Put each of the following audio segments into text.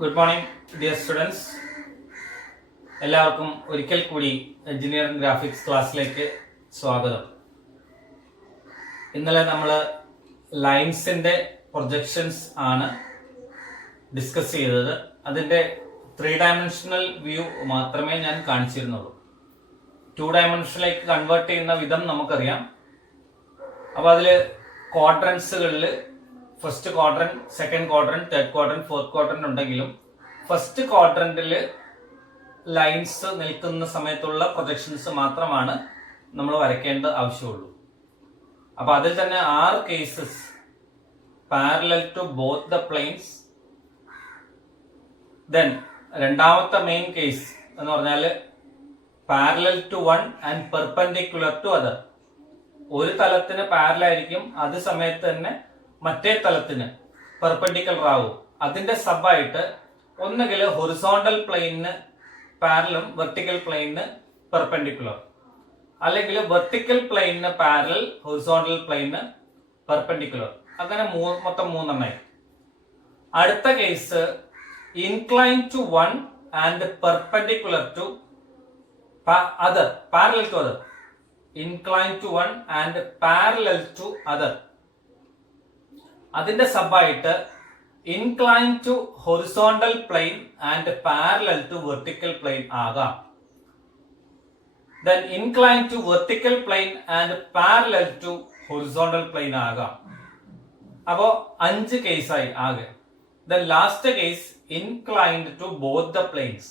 Good morning dear students. എല്ലാവർക്കും ഒരിക്കൽ കൂടി എഞ്ചിനീയറിംഗ് ഗ്രാഫിക്സ് ക്ലാസ്സിലേക്ക് സ്വാഗതം. ഇന്നലെ നമ്മൾ ലൈൻസിന്റെ പ്രൊജക്ഷൻസ് ആണ് ഡിസ്കസ് ചെയ്തത്. അതിന്റെ 3 ഡയമെൻഷണൽ വ്യൂ മാത്രമേ ഞാൻ കാണിച്ചിരുന്നുള്ളൂ. 2 ഡയമെൻഷനിലേക്ക് കൺവേർട്ട് ചെയ്യുന്ന വിധം നമുക്കറിയാം. അപ്പോൾ അതിൽ ക്വാഡ്രൻസുകളിൽ first quadrant, second quadrant, third quadrant, fourth quadrant ഉണ്ടെങ്കിലും ഫസ്റ്റ് ക്വാഡ്രന്റിൽ ലൈൻസ് നിൽക്കുന്ന സമയത്തുള്ള പ്രൊജക്ഷൻസ് മാത്രമാണ് നമ്മൾ വരയ്ക്കേണ്ട ആവശ്യമുള്ളൂ. അപ്പൊ അതിൽ തന്നെ 6 cases parallel to both the planes. Then രണ്ടാമത്തെ മെയിൻ കേസ് എന്ന് പറഞ്ഞാൽ parallel to one and perpendicular to other. ഒരു തലത്തിന് പാരലൽ ആയിരിക്കും, അത് സമയത്ത് തന്നെ മറ്റേ തലത്തിന് പെർപെൻഡിക്കുലർ ആവും. അതിന്റെ സബായിട്ട് ഒന്നുകിൽ ഹൊറിസോണ്ടൽ പ്ലെയിനിന് പാരലും വെർട്ടിക്കൽ പ്ലെയിനിന് പെർപെൻഡിക്കുലർ, അല്ലെങ്കിൽ വെർട്ടിക്കൽ പ്ലെയിനിന് പാരലൽ, ഹൊറിസോണ്ടൽ പ്ലെയിനിന് പെർപെൻഡിക്കുലർ. അങ്ങനെ മൊത്തം 3 എണ്ണമായി. അടുത്ത case incline to one and perpendicular to other, parallel to other. Incline to one and parallel to other. അതിന്റെ സബായിട്ട് incline to horizontal plane and parallel to vertical plane ആകാം. Then incline to vertical plane and parallel to horizontal plane ആകാം. അപ്പോ 5 കേസായി ആകെ. Then last case inclined to both the planes.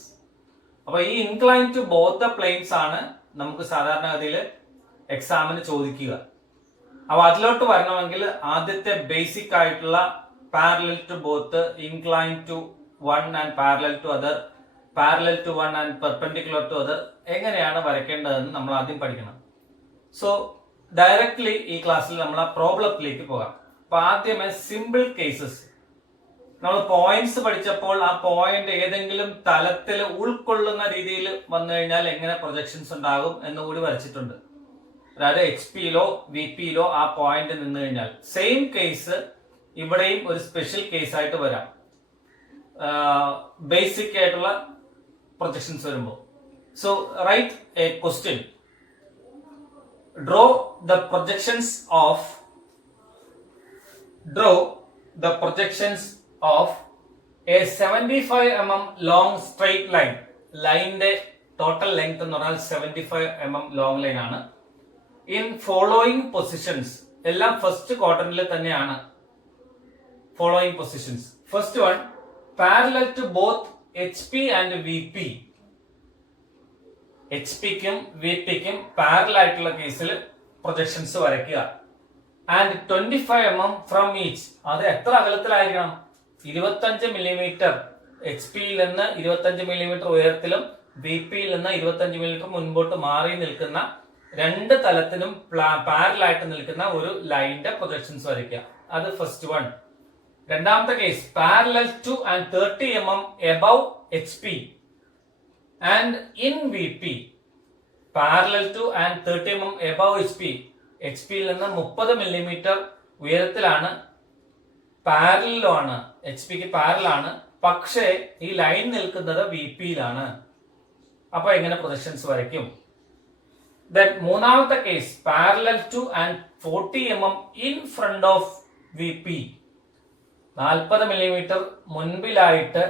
അപ്പൊ ഈ incline to both the planes ആണ് നമുക്ക് സാധാരണഗതിയിൽ എക്സാമിന് ചോദിക്കുക. അപ്പൊ അതിലോട്ട് വരണമെങ്കിൽ ആദ്യത്തെ ബേസിക് ആയിട്ടുള്ള parallel to both, incline to one and parallel to other, parallel to one and perpendicular to other എങ്ങനെയാണ് വരയ്ക്കേണ്ടതെന്ന് നമ്മൾ ആദ്യം പഠിക്കണം. സോ ഡയറക്ട്ലി ഈ ക്ലാസ്സിൽ നമ്മൾ ആ പ്രോബ്ലത്തിലേക്ക് പോകാം. അപ്പൊ ആദ്യമേ സിമ്പിൾ കേസസ്. നമ്മൾ പോയിന്റ്സ് പഠിച്ചപ്പോൾ ആ പോയിന്റ് ഏതെങ്കിലും തലത്തിൽ ഉൾക്കൊള്ളുന്ന രീതിയിൽ വന്നു കഴിഞ്ഞാൽ എങ്ങനെ പ്രൊജക്ഷൻസ് ഉണ്ടാകും എന്നുകൂടി വരച്ചിട്ടുണ്ട്. അതായത് HP-യിലോ VP-യിലോ ആ പോയിന്റ് നിന്ന് കഴിഞ്ഞാൽ സെയിം കേസ് ഇവിടെയും ഒരു സ്പെഷ്യൽ കേസ് ആയിട്ട് വരാം. ബേസിക് ആയിട്ടുള്ള പ്രൊജക്ഷൻസ് വരുമ്പോൾ. So write a question. Draw the projections of a 75 mm long straight line. ലൈനിന്റെ ടോട്ടൽ ലെങ്ത് എന്ന് പറഞ്ഞാൽ 75 mm ലോങ് ലൈൻ ആണ്. In following positions. എല്ലാം ഫസ്റ്റ് ക്വാഡ്രന്റിൽ തന്നെയാണ് following positions. First one parallel to both HP and VP. HP-ക്കും VP-ക്കും parallel ആയിട്ടുള്ള കേസിൽ പ്രൊജക്ഷൻസ് വരയ്ക്കുക. And 25 mm from each. അത് എത്ര അകലത്തിലായിരിക്കണം? 25 മില്ലിമീറ്റർ HP-യിൽ നിന്ന് 25 മില്ലിമീറ്റർ ഉയരത്തിലും VP-യിൽ നിന്ന് 25 മില്ലിമീറ്റർ മുൻപോട്ട് മാറി നിൽക്കുന്ന 2 തലത്തിനും പാരലൽ ആയിട്ട് നിൽക്കുന്ന ഒരു ലൈനിന്റെ പ്രൊജക്ഷൻസ് വരയ്ക്കുക. അത് ഫസ്റ്റ് വൺ. രണ്ടാമത്തെ case parallel to and 30 mm above HP and in VP. Parallel to and 30 mm above HP-യിൽ നിന്ന് 30 മില്ലിമീറ്റർ ഉയരത്തിലാണ്, പാരലലാണ്, HP-ക്ക് പാരലാണ്. പക്ഷേ ഈ ലൈൻ നിൽക്കുന്നത് VP-യിലാണ്. അപ്പൊ എങ്ങനെ പ്രൊജക്ഷൻസ് വരയ്ക്കും? Then മൂന്നാമത്തെ case parallel to and 40 mm in front of VP. 40 millimetre മുൻപിലായിട്ട്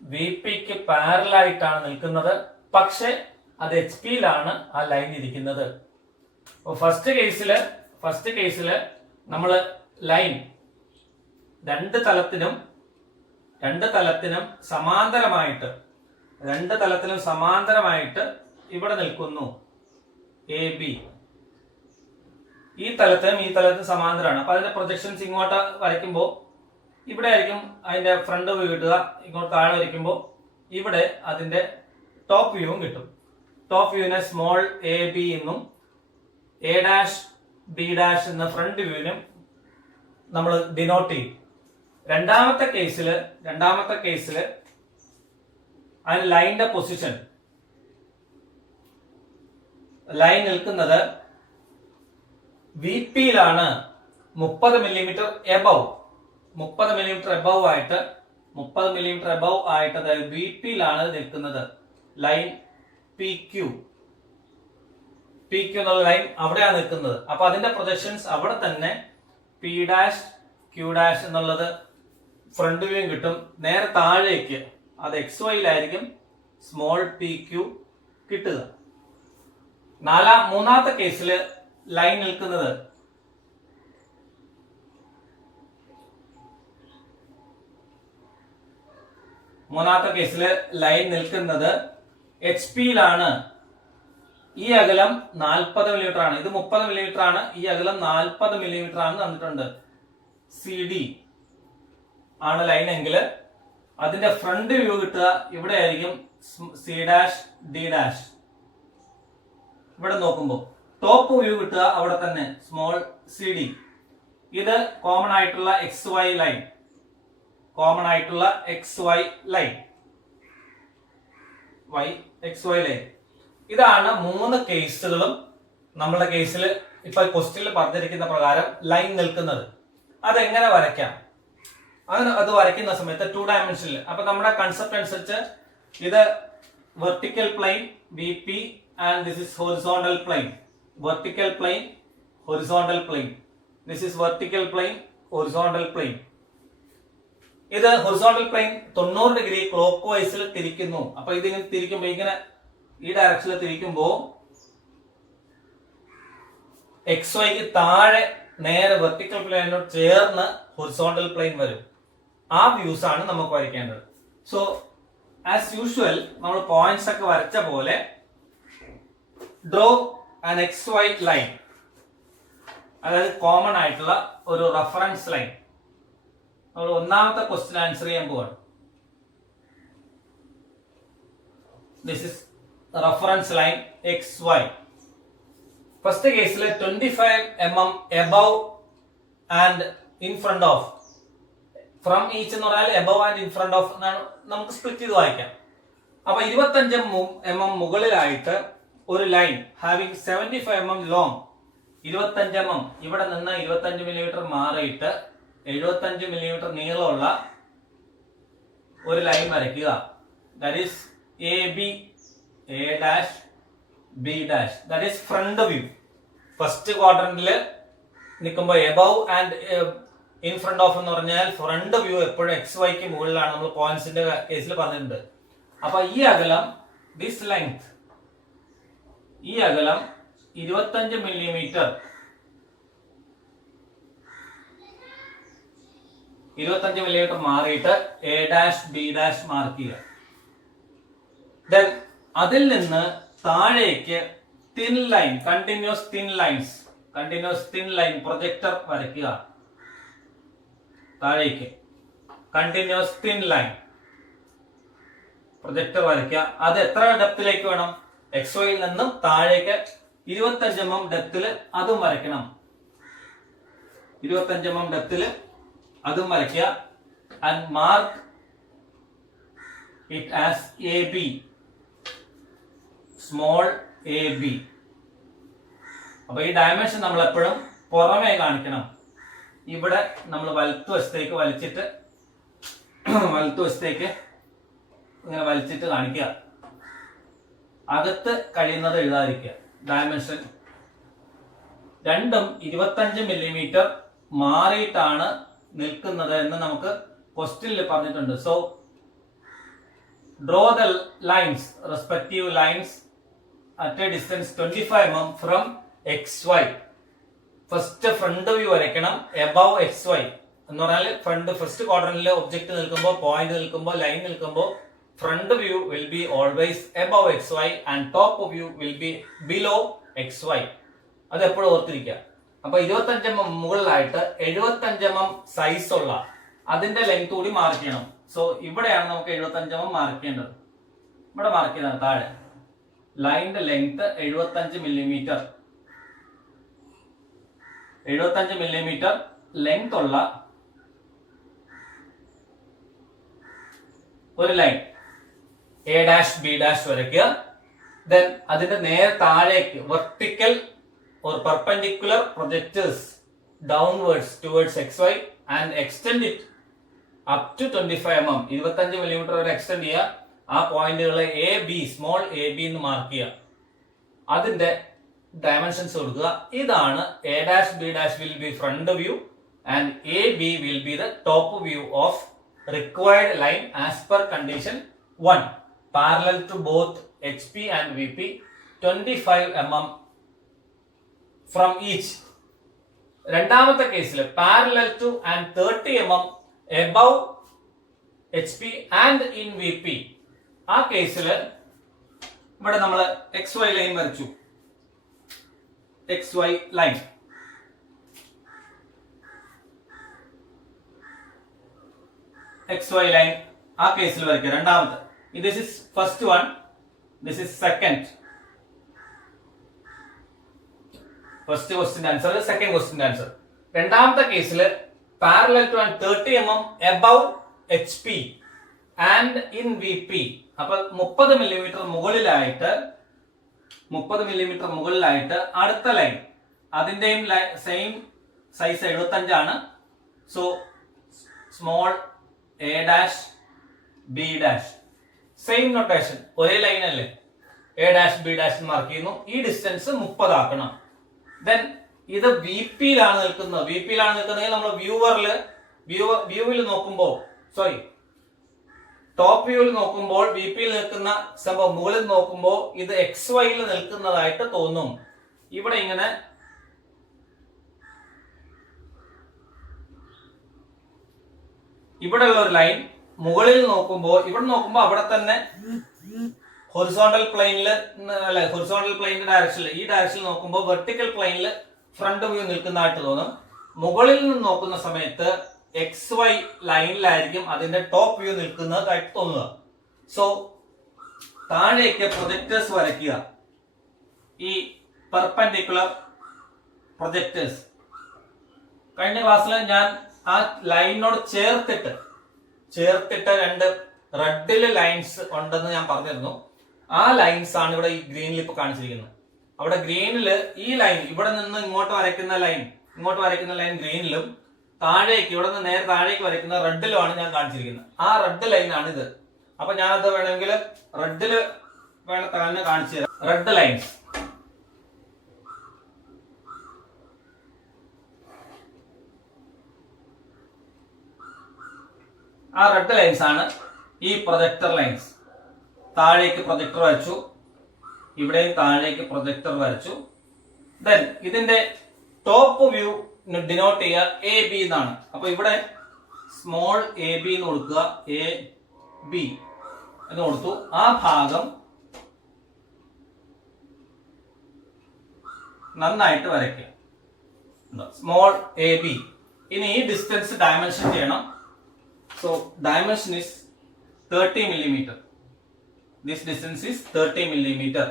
VP-ക്ക് പാരലായിട്ടാണ് നിൽക്കുന്നത്, പക്ഷെ അത് HP-യിലാണ് ആ ലൈൻ ഇരിക്കുന്നത്. ഫസ്റ്റ് കേസില് നമ്മൾ ലൈൻ രണ്ട് തലത്തിനും സമാന്തരമായിട്ട് ഇവിടെ നിൽക്കുന്നു. AB ഈ തലത്തിനും സമാന്തരമാണ്. അപ്പൊ അതിന്റെ പ്രൊജക്ഷൻസ് ഇങ്ങോട്ട് വരയ്ക്കുമ്പോൾ ഇവിടെ ആയിരിക്കും അതിന്റെ ഫ്രണ്ട് വ്യൂ കിട്ടുക. ഇങ്ങോട്ട് താഴെ വരയ്ക്കുമ്പോൾ ഇവിടെ അതിന്റെ ടോപ്പ് വ്യൂവും കിട്ടും. ടോപ്പ് വ്യൂവിനെ സ്മോൾ AB എന്നും A', B' എന്ന ഫ്രണ്ട് വ്യൂവിനും നമ്മൾ ഡിനോട്ട് ചെയ്യും. രണ്ടാമത്തെ കേസില് അതിന് ലൈനിന്റെ പൊസിഷൻ, ലൈൻ നിൽക്കുന്നത് VP-യിലാണ്. 30 മില്ലിമീറ്റർ എബവ് ആയിട്ട് 30 മില്ലിമീറ്റർ എബവ് ആയിട്ട് അതായത് ബി പിയിലാണ് നിൽക്കുന്നത്. ലൈൻ പി ക്യു എന്നുള്ള ലൈൻ അവിടെയാണ് നിൽക്കുന്നത്. അപ്പൊ അതിന്റെ പ്രൊജക്ഷൻസ് അവിടെ തന്നെ പി ഡാഷ് ക്യൂ ഡാഷ് എന്നുള്ളത് ഫ്രണ്ട് വ്യൂയും കിട്ടും. നേരെ താഴേക്ക് അത് എക്സ് വൈയിലായിരിക്കും സ്മോൾ പി ക്യു കിട്ടുക. മൂന്നാമത്തെ കേസിൽ ലൈൻ നിൽക്കുന്നത് എച്ച് പിയിലാണ്. ഈ അകലം 40 മില്ലിമീറ്റർ ആണ്. ഇത് 30 മില്ലിമീറ്റർ ആണ്. ഈ അകലം 40 മില്ലിമീറ്റർ ആണ് തന്നിട്ടുണ്ട്. സി ഡി ആണ് ലൈൻ എങ്കിൽ അതിന്റെ ഫ്രണ്ട് വ്യൂ കിട്ടുക ഇവിടെ ആയിരിക്കും സി ഡാഷ് ഡി ഡാഷ്. ഇവിടെ നോക്കുമ്പോൾ ടോപ്പ് വ്യൂ കിട്ടുക അവിടെ തന്നെ സ്മോൾ സി ഡി. ഇത് കോമൺ ആയിട്ടുള്ള എക്സ് വൈ ലൈൻ. ഇതാണ് 3 കേസുകളും നമ്മുടെ കേസിൽ ഇപ്പൊ ക്വസ്റ്റ്യനിൽ പറഞ്ഞിരിക്കുന്ന പ്രകാരം ലൈൻ നിൽക്കുന്നത്. അതെങ്ങനെ വരയ്ക്കാം? അത് വരയ്ക്കുന്ന സമയത്ത് 2 ഡയമെൻഷനിൽ. അപ്പൊ നമ്മുടെ കൺസെപ്റ്റ് അനുസരിച്ച് ഇത് vertical plane V P and this is horizontal plane. Vertical plane, horizontal plane. This is vertical plane, horizontal plane. ഇത് ഹൊറിസോണ്ടൽ പ്ലെയിൻ 90 ഡിഗ്രി ക്ലോക്ക് വൈസിൽ തിരിക്കുന്നു. അപ്പൊ ഇതിങ്ങനെ തിരിക്കുമ്പോ ഇങ്ങനെ ഈ ഡയറക്ഷനിൽ തിരിക്കുമ്പോ എക്സ് വൈക്ക് താഴെ നേരെ വെർട്ടിക്കൽ പ്ലെയിനോട് ചേർന്ന് ഹൊറിസോണ്ടൽ പ്ലെയിൻ വരും. ആ വ്യൂസ് ആണ് നമുക്ക് വരയ്ക്കേണ്ടത്. സോ ആസ് യൂഷ്വൽ നമ്മൾ പോയിന്റ്സ് ഒക്കെ വരച്ച പോലെ draw an X Y line, അതായത് കോമൺ ആയിട്ടുള്ള ഒരു റെഫറൻസ് ലൈൻ. നമ്മൾ ഒന്നാമത്തെ ക്വസ്റ്റ്യൻ ആൻസർ ചെയ്യാൻ പോവാണ്. This is reference line X Y. First കേസിൽ 25 mm above and in front of. From each എന്ന് പറഞ്ഞാൽ above and in front of എന്നാണ് നമുക്ക് സ്പ്ലിറ്റ് ചെയ്ത് വായിക്കാം. അപ്പൊ 25 mm മുകളിലായിട്ട് ഒരു line having 75 mm long. 25 mm ഇവിടെ നിന്ന് 25 മില്ലിമീറ്റർ മാറിയിട്ട് 75 മില്ലിമീറ്റർ നീളമുള്ള ഒരു ലൈൻ വരയ്ക്കുക. That is A B, A dash B dash. That is front view. First ക്വാഡ്രന്റിൽ നിൽക്കുമ്പോൾ above and in front of എന്ന് പറഞ്ഞാൽ ഫ്രണ്ട് വ്യൂ എപ്പോഴും എക്സ് വൈക്ക് മുകളിലാണ്. നമ്മൾ പോയിന്റ്സിന്റെ കേസിൽ പറഞ്ഞിട്ടുണ്ട്. അപ്പൊ ഈ അകലം, ദിസ് ലെങ്ത്, ഈ അകലം 25 മില്ലിമീറ്റർ 25 മില്ലിമീറ്റർ മാറിയിട്ട് A dash B dash mark ചെയ്യുക. ദെൻ അതിൽ നിന്ന് താഴേക്ക് thin line, continuous thin line projector വരയ്ക്കുക. താഴേക്ക് കണ്ടിന്യൂസ് തിൻ ലൈൻ പ്രൊജക്ടർ വരയ്ക്കുക. അത് എത്ര ഡെപ്തിലേക്ക് വേണം? എക്സ് വൈയിൽ നിന്നും താഴേക്ക് 25 mm ഡെപ്തിൽ അതും വരയ്ക്കണം. 25 mm ഡെപ്തിൽ അതും വരയ്ക്കുക. And mark it as A B, small A B. അപ്പൊ ഈ ഡയമെൻഷൻ നമ്മൾ എപ്പോഴും പുറമേ കാണിക്കണം. ഇവിടെ നമ്മൾ വലത്തുവശത്തേക്ക് ഇങ്ങനെ വലിച്ചിട്ട് കാണിക്കുക. അകത്ത് കഴിയുന്നത് എഴുതാതിരിക്കുക. ഡയമെൻഷൻ രണ്ടും 25 മില്ലിമീറ്റർ മാറിയിട്ടാണ് നിൽക്കുന്നത് എന്ന് നമുക്ക് ക്വസ്റ്റ്യനിൽ പറഞ്ഞിട്ടുണ്ട്. So draw the lines, respective lines at a distance 25 mm from X Y. First front view വരയ്ക്കണം എബവ് എക്സ് വൈ എന്ന് പറഞ്ഞാൽ ഫസ്റ്റ് ക്വാഡ്രന്റിൽ ഒബ്ജക്ട് നിൽക്കുമ്പോൾ, പോയിന്റ് നിൽക്കുമ്പോൾ, ലൈൻ നിൽക്കുമ്പോൾ front view will be always above xy and top view will be below xy. അത് എപ്പോഴും ഓർത്തിരിക്കുക. അപ്പൊ 25 mm മുകളിലായിട്ട് 75 mm സൈസ് ഉള്ള അതിന്റെ ലെങ്ത് കൂടി മാർക്ക് ചെയ്യണം. സോ ഇവിടെയാണ് നമുക്ക് 75 mm മാർക്ക് ചെയ്യേണ്ടത്. ഇവിടെ മാർക്ക് ചെയ്താണ് താഴെ. ലൈനിന്റെ ലെങ്ത് 75 മില്ലിമീറ്റർ. 75 മില്ലിമീറ്റർ ലെങ്ത് ഉള്ള ഒരു line A dash B dash വരയ്ക്കുക. ദെൻ അതിന്റെ നേരെ താഴേക്ക് vertical or perpendicular projectors downwards towards xy and extend it up to 25 mm 25 millimetre വരെ എക്സ്റ്റെൻഡ് ചെയ്യുക. ആ പോയിന്റുകളെ A B small A B എന്ന് മാർക്ക് ചെയ്യുക. അതിന്റെ ഡയമെൻഷൻസ് കൊടുക്കുക. ഇതാണ് A dash B dash will be front view and A B will be the top view of required line as per condition 1 parallel to both HP and VP 25 mm from each. രണ്ടാമത്തെ കേസിൽ parallel to and 30 mm above HP and in VP. ആ കേസിൽ ഇവിടെ നമ്മൾ XY line വരച്ചു. XY line XY line ആ കേസിൽ വരയ്ക്കുക. രണ്ടാമത്തെ this is first one, this is second. First question answer, second question answer. രണ്ടാമത്തെ കേസിൽ parallel to and 30 mm above HP and in VP. അപ്പൊ 30 മില്ലിമീറ്റർ മുകളിലായിട്ട് അടുത്ത ലൈൻ അതിന്റെയും സെയിം സൈസ് 75 ആണ്. So small A dash B dash same notation, ഒരേ line അല്ലേ, A dash B dash mark ചെയ്യുന്നു. ഈ ഡിസ്റ്റൻസ് 30 ആക്കണം. ദെൻ ഇത് VP-യിലാണ് നിൽക്കുന്നതെങ്കിൽ നമ്മൾ വ്യൂവിൽ നോക്കുമ്പോൾ ടോപ്പ് വ്യൂവിൽ നോക്കുമ്പോൾ VP-യിൽ നിൽക്കുന്ന സംഭവം മുകളിൽ നോക്കുമ്പോൾ ഇത് XY-യിൽ നിൽക്കുന്നതായിട്ട് തോന്നും. ഇവിടെ ഇങ്ങനെ ഇവിടെയുള്ള ഒരു ലൈൻ മുകളിൽ നോക്കുമ്പോൾ അവിടെ തന്നെ ഹൊറിസോണ്ടൽ പ്ലെയിനിന്റെ ഡയറക്ഷനിൽ ഈ ഡയറക്ഷനിൽ നോക്കുമ്പോൾ വെർട്ടിക്കൽ പ്ലെയിനിൽ ഫ്രണ്ട് വ്യൂ നിൽക്കുന്നതായിട്ട് തോന്നും. മുകളിൽ നിന്ന് നോക്കുന്ന സമയത്ത് XY ലൈനിലായിരിക്കും അതിന്റെ ടോപ്പ് വ്യൂ നിൽക്കുന്നതായിട്ട് തോന്നുക. സോ താഴേക്ക് പ്രൊജക്ടേഴ്സ് വരയ്ക്കുക. ഈ പെർപെൻഡിക്കുലർ പ്രൊജക്ടേഴ്സ് കഴിഞ്ഞ ക്ലാസ്സിൽ ഞാൻ ആ ലൈനിനോട് ചേർത്തിട്ട് രണ്ട് റെഡില് ലൈൻസ് ഉണ്ടെന്ന് ഞാൻ പറഞ്ഞിരുന്നു. ആ ലൈൻസ് ആണ് ഇവിടെ ഈ ഗ്രീനിൽ ഇപ്പൊ കാണിച്ചിരിക്കുന്നത്. അവിടെ ഗ്രീനില് ഈ ലൈൻ ഇവിടെ നിന്ന് ഇങ്ങോട്ട് വരയ്ക്കുന്ന ലൈൻ ഗ്രീനിലും ഇവിടെ നിന്ന് നേരെ താഴേക്ക് വരയ്ക്കുന്ന റെഡിലുമാണ് ഞാൻ കാണിച്ചിരിക്കുന്നത്. ആ റെഡ് ലൈനാണ് ഇത്. അപ്പൊ ഞാനത് വേണമെങ്കിൽ റെഡില് തന്നെ കാണിച്ചു തരാം. റെഡ് ലൈൻസ് ആ റെഡ് ലൈൻസ് ആണ് ഈ പ്രൊജക്ടർ ലൈൻസ്. താഴേക്ക് പ്രൊജക്ടർ വരച്ചു, ഇവിടെയും താഴേക്ക് പ്രൊജക്ടർ വരച്ചു. ദെൻ ഇതിന്റെ ടോപ്പ് വ്യൂ ഡിനോട്ട് ചെയ്യുക AB എന്നാണ്. അപ്പൊ ഇവിടെ സ്മോൾ AB എന്ന് കൊടുക്കുക, AB എന്ന് കൊടുത്തു. ആ ഭാഗം നന്നായിട്ട് വരയ്ക്കുക, സ്മോൾ AB. ഇനി ഈ ഡിസ്റ്റൻസ് ഡയമെൻഷൻ ചെയ്യണം. So dimension is 30 millimeter. This distance is 30 millimeter.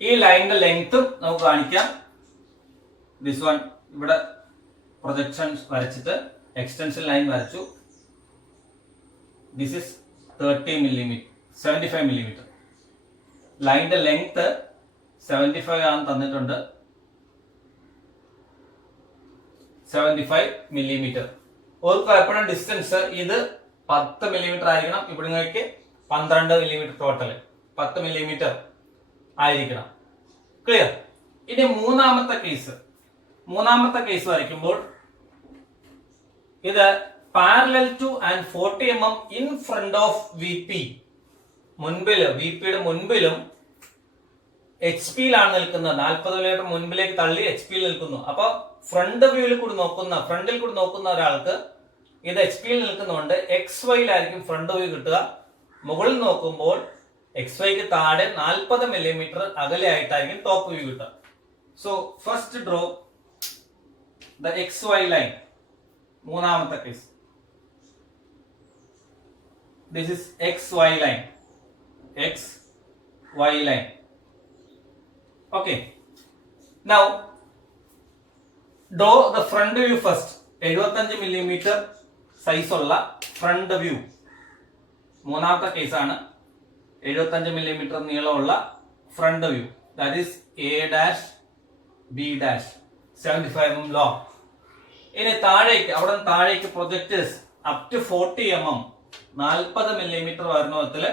ഈ ലൈനിന്റെ ലെങ്ത്തും നമുക്ക് കാണിക്കാം. ദിസ് വൺ ഇവിടെ പ്രൊജക്ഷൻ വരച്ചിട്ട് എക്സ്റ്റൻഷൻ ലൈൻ വരച്ചു. This is 30 millimeter, 75 millimeter. ലൈനിന്റെ ലെങ്ത് 75 ആണ് തന്നിട്ടുണ്ട്, 75 മില്ലിമീറ്റർ. ഓർക്കുക എപ്പോഴും ഡിസ്റ്റൻസ് ഇത് 10 മില്ലിമീറ്റർ ആയിരിക്കണം. ഇവിടേക്ക് 12 മില്ലിമീറ്റർ, ടോട്ടൽ 10 മില്ലിമീറ്റർ ആയിരിക്കണം. ക്ലിയർ? ഇനി മൂന്നാമത്തെ കേസ് വരയ്ക്കുമ്പോൾ ഇത് parallel to and 40 mm in front of VP. VP-യുടെ മുൻപിലും HP-യിലാണ് നിൽക്കുന്നത്. 40 മില്ലിമീറ്റർ മുൻപിലേക്ക് തള്ളി HP-യിൽ നിൽക്കുന്നു. അപ്പൊ ഫ്രണ്ടിൽ കൂടി നോക്കുന്ന ഒരാൾക്ക് ഇത് HP-യിൽ നിൽക്കുന്നതുകൊണ്ട് XY-യിലായിരിക്കും ഫ്രണ്ട് വ്യൂ കിട്ടുക. മുകളിൽ നോക്കുമ്പോൾ XY-ക്ക് താഴെ 40 മില്ലിമീറ്റർ അകലെ ആയിട്ടായിരിക്കും ടോപ്പ് വ്യൂ കിട്ടുക. So first draw the XY line. മൂന്നാമത്തെ case, this is XY line. Okay. Now draw the front view first. 75 millimetre size ഉള്ള ഫ്രണ്ട് വ്യൂ മൂന്നാമത്തെ കേസാണ്. 75 മില്ലിമീറ്റർ നീളമുള്ള front view, that is A dash B dash 75 mm long. ഇനി താഴേക്ക്, അവിടെ നിന്ന് താഴേക്ക് projectors up to 40 mm 40 millimetre വരുന്ന വിധത്തില്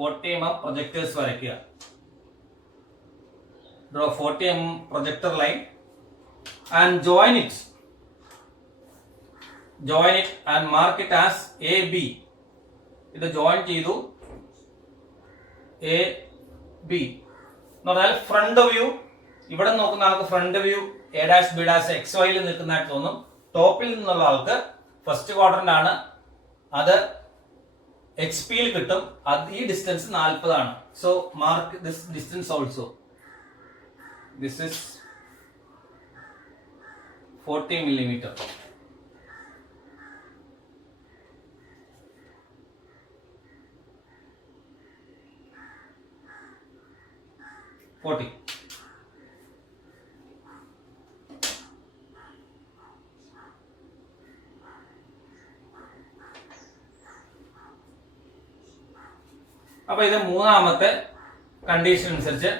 40 mm പ്രൊജക്ടേഴ്സ് വരയ്ക്കുക. Draw 40 mm projector line and join it and mark it as AB. ഇത് ജോയിൻ ചെയ്തു എ ബി എന്ന് പറഞ്ഞാൽ ഫ്രണ്ട് വ്യൂ. ഇവിടെ നോക്കുന്ന ആൾക്ക് front view A dash B dash X വൈയിൽ നിൽക്കുന്നതായിട്ട് തോന്നും. ടോപ്പിൽ നിന്നുള്ള ആൾക്ക് ഫസ്റ്റ് ക്വാഡ്രന്റ് ആണ്, അത് എച്ച് പിയിൽ കിട്ടും. അത് ഈ ഡിസ്റ്റൻസ് 40 ആണ്. So mark this distance also. This is 40 millimeter. അപ്പൊ ഇത് മൂന്നാമത്തെ കണ്ടീഷൻ അനുസരിച്ച്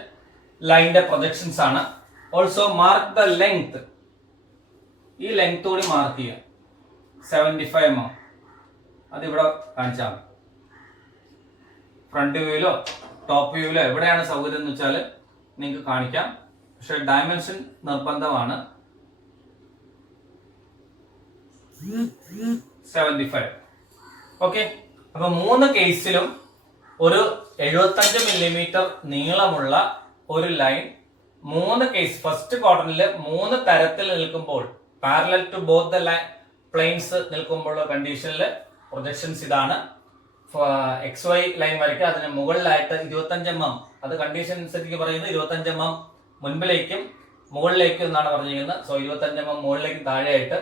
ലൈനിന്റെ പ്രൊജക്ഷൻസ് ആണ്. Also mark the length. ഈ ലെങ്ത് കൂടി മാർക്ക് ചെയ്യാം. 75 mm. അതിവിടെ കാണിച്ചാൽ മതി. ഫ്രണ്ട് വ്യൂവിലോ ടോപ്പ് വ്യൂവിലോ എവിടെയാണ് സൗകര്യം എന്ന് വെച്ചാൽ നിങ്ങൾക്ക് കാണിക്കാം. പക്ഷെ ഡയമെൻഷൻ നിർബന്ധമാണ്. 75. ഓക്കെ. അപ്പൊ മൂന്ന് കേസിലും ഒരു 75 മില്ലിമീറ്റർ നീളമുള്ള ഒരു ലൈൻ മൂന്ന് കേസ് ഫസ്റ്റ് ക്വാഡ്രന്റിൽ മൂന്ന് തരത്തിൽ നിൽക്കുമ്പോൾ, parallel to both the planes നിൽക്കുമ്പോൾ കണ്ടീഷനിൽ പ്രൊജക്ഷൻസ് ഇതാണ്. എക്സ് വൈ ലൈൻ വരയ്ക്കുക. അതിന് മുകളിലായിട്ട് 25 mm, അത് കണ്ടീഷൻ അനുസരിച്ച് പറയുന്നത് 25 mm മുൻപിലേക്കും മുകളിലേക്കും എന്നാണ് പറഞ്ഞിരിക്കുന്നത്. സോ 25 mm മുകളിലേക്കും താഴെയായിട്ട്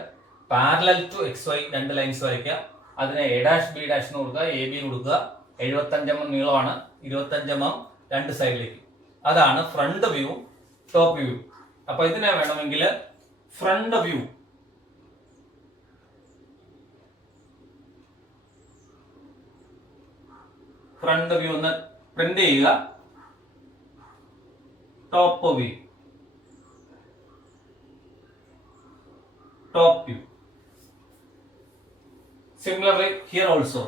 പാരലൽ ടു എക്സ് വൈ രണ്ട് ലൈൻസ് വരയ്ക്കുക. അതിന് എ ഡാഷ് ബി ഡാഷ് എന്ന് കൊടുക്കുക, എ ബി കൊടുക്കുക. 75 mm നീളമാണ്, 25 mm രണ്ട് സൈഡിലേക്ക്. അതാണ് ഫ്രണ്ട് വ്യൂ, ടോപ്പ് വ്യൂ. അപ്പൊ ഇതിനെ വേണമെങ്കിൽ ഫ്രണ്ട് വ്യൂ, ഒന്ന് പ്രിന്റ് ചെയ്യുക. Top view, top view. Similarly here also,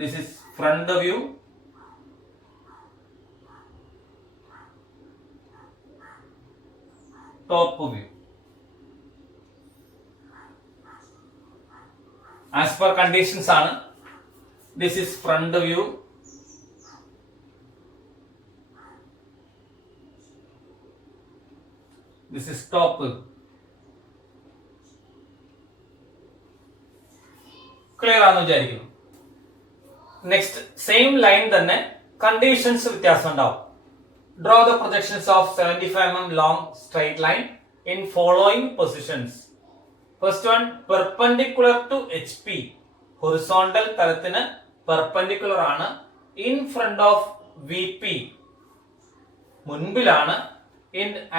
this is front view, top view. As per conditions ആണ്. This is front view, this is top view. Clear ആണെന്ന് വിചാരിക്കുന്നു. Next same line തന്നെ conditions വ്യത്യാസം ഉണ്ടാവും. Draw the projections of 75 mm long straight line in following positions. First one, perpendicular to H P, horizontal തലത്തിന് perpendicular ആണ്. In front of V P, മുൻപിലാണ്.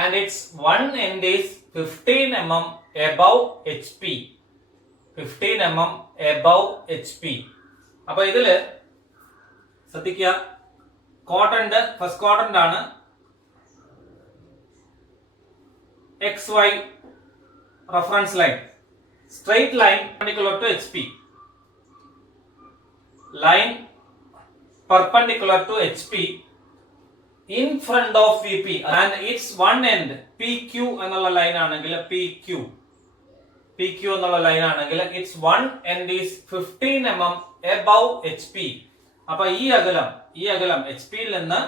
And it's one end is 15 mm above H P, 15 mm above H P. അപ്പൊ ഇതില് ശ്രദ്ധിക്കുക, quadrant first quadrant ആണ്. X Y reference line, straight line perpendicular to H P, line perpendicular to H P in front of V P. And it's one end P Q എന്നുള്ള line ആണെങ്കിൽ, P Q എന്നുള്ള line ആണെങ്കിൽ it's one end is 15 mm above H P. അപ്പൊ ഈ അകലം H പിയിൽ നിന്ന്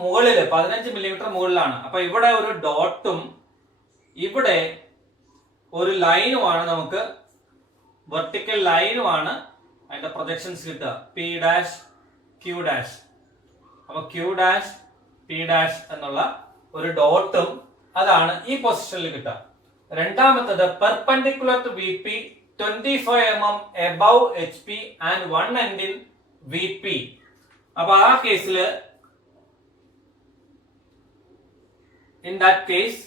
മുകളില് 15 മില്ലിമീറ്റർ മുകളിലാണ്. അപ്പൊ ഇവിടെ ഒരു ഡോട്ടും ഇവിടെ ഒരു ലൈനുമാണ്, നമുക്ക് വെർട്ടിക്കൽ ലൈനുമാണ് അതിന്റെ പ്രൊജക്ഷൻസ് കിട്ടുക. P dash Q dash. അപ്പൊ ക്യൂ ഡാഷ് പി ഡാഷ് എന്നുള്ള ഒരു ഡോട്ടും അതാണ് ഈ പൊസിഷനിൽ കിട്ടുക. രണ്ടാമത്തത് perpendicular to V P 25 mm above H P and one end in V P. അപ്പൊ ആ കേസില് in that case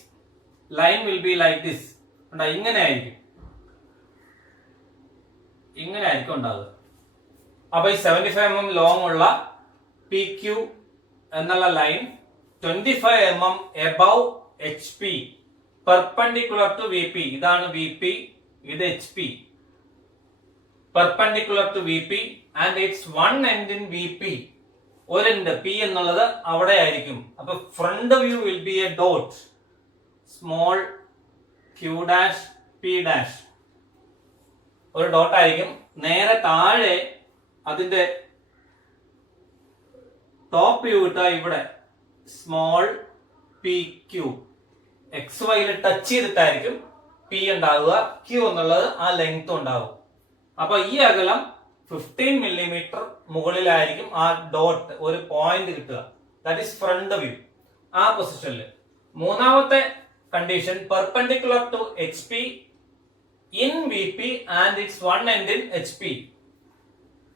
line will be like this. ഇങ്ങനെ ആയിരിക്കും ഉണ്ടാവുക. അപ്പൊ ഈ 75 mm ലോങ് ഉള്ള പി ക്യു എന്നുള്ള line 25 mm above H P perpendicular to V P. ഇതാണ് വി പി, ഇത് H P. Perpendicular to V P and it's one end in V P. ഒരു എൻഡ് പി എന്നുള്ളത് അവിടെ ആയിരിക്കും. അപ്പൊ front view will be a dot small Q dash P dash. ഒരു dot ആയിരിക്കും. നേരെ താഴെ അതിന്റെ ടോപ്പ് വ്യൂ കിട്ടുക ഇവിടെ സ്മോൾ പി ക്യൂ. എക്സ് വൈയിൽ ടച്ച് ചെയ്തിട്ടായിരിക്കും പി ഉണ്ടാവുക, ക്യൂ എന്നുള്ളത് ആ ലെങ്ത് ഉണ്ടാവും. അപ്പൊ ഈ അകലം 15 mm മുകളിലായിരിക്കും ആ ഡോട്ട് ഒരു പോയിന്റ് കിട്ടുക. That is front view. ആ പൊസിഷനിൽ മൂന്നാമത്തെ condition perpendicular to H P in V P and it's one end in H P.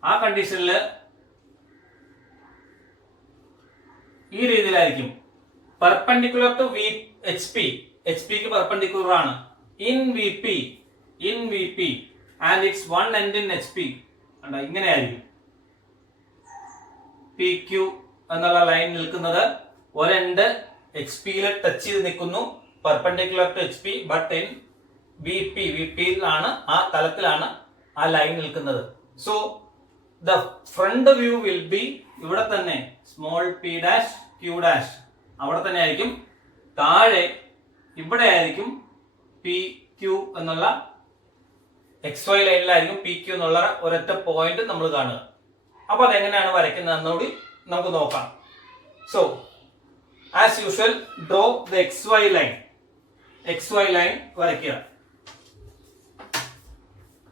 ആ കണ്ടീഷനിൽ ഈ രീതിയിലായിരിക്കും. Perpendicular to V H P, H പിക്ക് പെർപെൻഡിക്കുലർ ആണ്. In V P and it's one end in H P. ഇങ്ങനെയായിരിക്കും P Q എന്നുള്ള line നിൽക്കുന്നത്. ഒരെണ്ട് എച്ച് പിയിൽ ടച്ച് ചെയ്ത് നിൽക്കുന്നു, perpendicular to H P, but in V പിയിലാണ്, ആ തലത്തിലാണ് ആ ലൈൻ നിൽക്കുന്നത്. So the front view will be ഇവിടെ തന്നെ small P dash Q dash അവിടെ തന്നെ ആയിരിക്കും. താഴെ ഇവിടെ ആയിരിക്കും പി ക്യൂ എന്നുള്ള എക്സ് വൈ ലൈനിലായിരിക്കും പി ക്യൂ എന്നുള്ള ഒരൊറ്റ പോയിന്റ് നമ്മൾ കാണുക. അപ്പൊ അതെങ്ങനെയാണ് വരയ്ക്കുന്നത് എന്നുകൂടി നമുക്ക് നോക്കാം. So as usual draw the X Y line. X Y line വരയ്ക്കുക.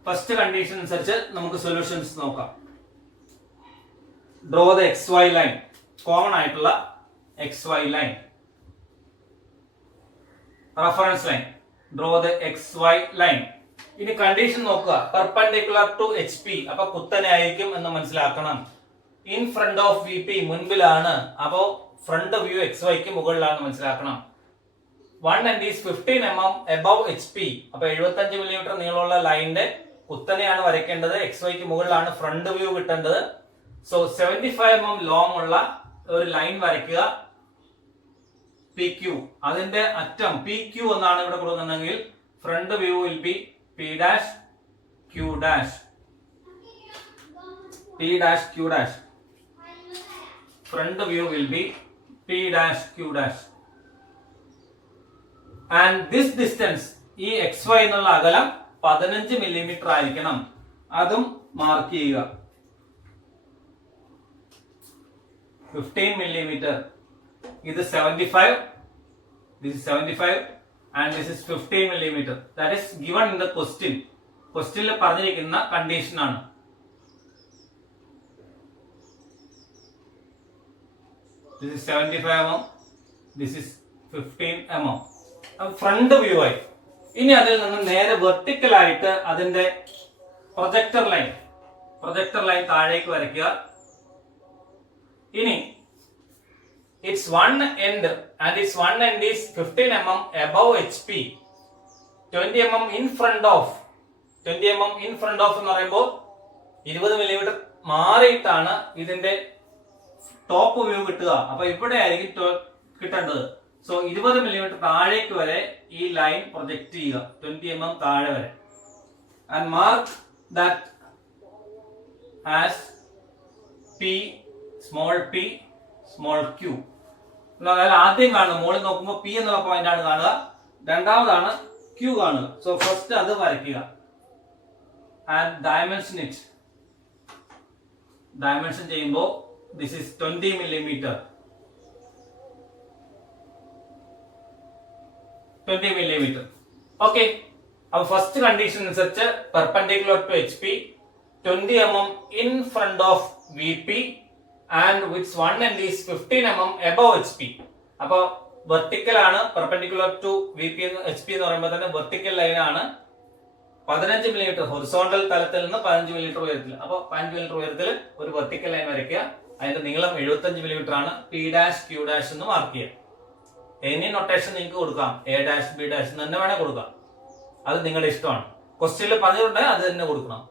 ഫസ്റ്റ് കണ്ടീഷൻ അനുസരിച്ച് നമുക്ക് സൊല്യൂഷൻസ് നോക്കാം. Draw the X Y line. Common ആയിട്ടുള്ള X Y line. Reference line. Draw the X Y line. ഇനി കണ്ടീഷൻ നോക്കുക. Perpendicular to H P, അപ്പൊ കുത്തനെ ആയിരിക്കും എന്ന് മനസ്സിലാക്കണം. In front of V P, മുൻപിലാണ്. അപ്പോ ഫ്രണ്ട് വ്യൂ എക്സ് വൈക്ക് മുകളിലാണ് മനസ്സിലാക്കണം. One end is 15 mm above H P. അപ്പൊ 75 mm നീളമുള്ള ലൈനിന്റെ കുത്തനെയാണ് വരയ്ക്കേണ്ടത്. എക്സ് വൈക്ക് മുകളിലാണ് ഫ്രണ്ട് വ്യൂ കിട്ടേണ്ടത്. സോ 75 mm ലോങ് ഉള്ള ഒരു ലൈൻ വരയ്ക്കുക. പി ക്യൂ, അതിന്റെ അറ്റം പി ക്യൂ എന്നാണ് ഇവിടെ കൊടുക്കുന്നതെങ്കിൽ front view will be P dash Q dash. P dash Q dash. Front view will be P dash Q dash. And this distance, ഈ X Y എന്നുള്ള അകലം 15 mm ആയിരിക്കണം. അതും മാർക്ക് ചെയ്യുക. 15 mm. ഇത് 75, this is 75 and this is 15 mm. That is given in the question. ക്വസ്റ്റ്യനിൽ പറഞ്ഞിരിക്കുന്ന condition ആണ്. This is 75 mm, this is 15 mm. Front view ആയി. ഇനി അതിൽ നിന്ന് നേരെ വെർട്ടിക്കൽ ആയിട്ട് അതിന്റെ പ്രൊജക്ടർ ലൈൻ താഴേക്ക് വരയ്ക്കുക. ഇനി its one end and its one end is 15 mm above HP, 20 mm in front of. 20 mm in front of എന്ന് പറയുമ്പോൾ 20 mm മാറിയിട്ടാണ് ഇതിന്റെ ടോപ്പ് വ്യൂ കിട്ടുക. അപ്പൊ ഇവിടെ ആയിരിക്കും കിട്ടേണ്ടത്. സോ 20 mm താഴേക്ക് വരെ ഈ ലൈൻ പ്രൊജക്ട് ചെയ്യുക, 20 mm താഴെ വരെ. And mark that as P small Q. അതായത് ആദ്യം കാണുക, മുകളിൽ നോക്കുമ്പോൾ പി എന്നുള്ള പോയിന്റ് ആണ് കാണുക, രണ്ടാമതാണ് ക്യൂ കാണുക. സോ ഫസ്റ്റ് അത് വരയ്ക്കുക. ആൻഡ് ഡയമെൻഷൻ ചെയ്യുമ്പോൾ this is 20 mm. 20 mm. Okay. അപ്പൊ ഫസ്റ്റ് കണ്ടീഷൻ അനുസരിച്ച് perpendicular to H P 20 mm in front of V P and which one end is 15 mm above HP. അപ്പൊ വെർട്ടിക്കൽ ആണ്. Perpendicular to V P H P എന്ന് പറയുമ്പോൾ തന്നെ vertical line ആണ്. 15 mm horizontal തലത്തിൽ നിന്ന് 15 mm ഉയരത്തിൽ. അപ്പൊ 15 mm ഉയരത്തിൽ ഒരു വെർട്ടിക്കൽ ലൈൻ വരയ്ക്കുക. അതിന്റെ നീളം 75 mm ആണ്. പി ഡാഷ് ക്യൂ ഡാഷ് എന്ന് മാർക്ക് ചെയ്യുക. എനി നൊട്ടേഷൻ നിങ്ങൾക്ക് കൊടുക്കാം, എ ഡാഷ് ബി ഡാഷ് തന്നെ വേണേ കൊടുക്കാം, അത് നിങ്ങളുടെ ഇഷ്ടമാണ്. ക്വസ്റ്റ്യനിൽ പറഞ്ഞിട്ടുണ്ടെങ്കിൽ അത് തന്നെ കൊടുക്കണം.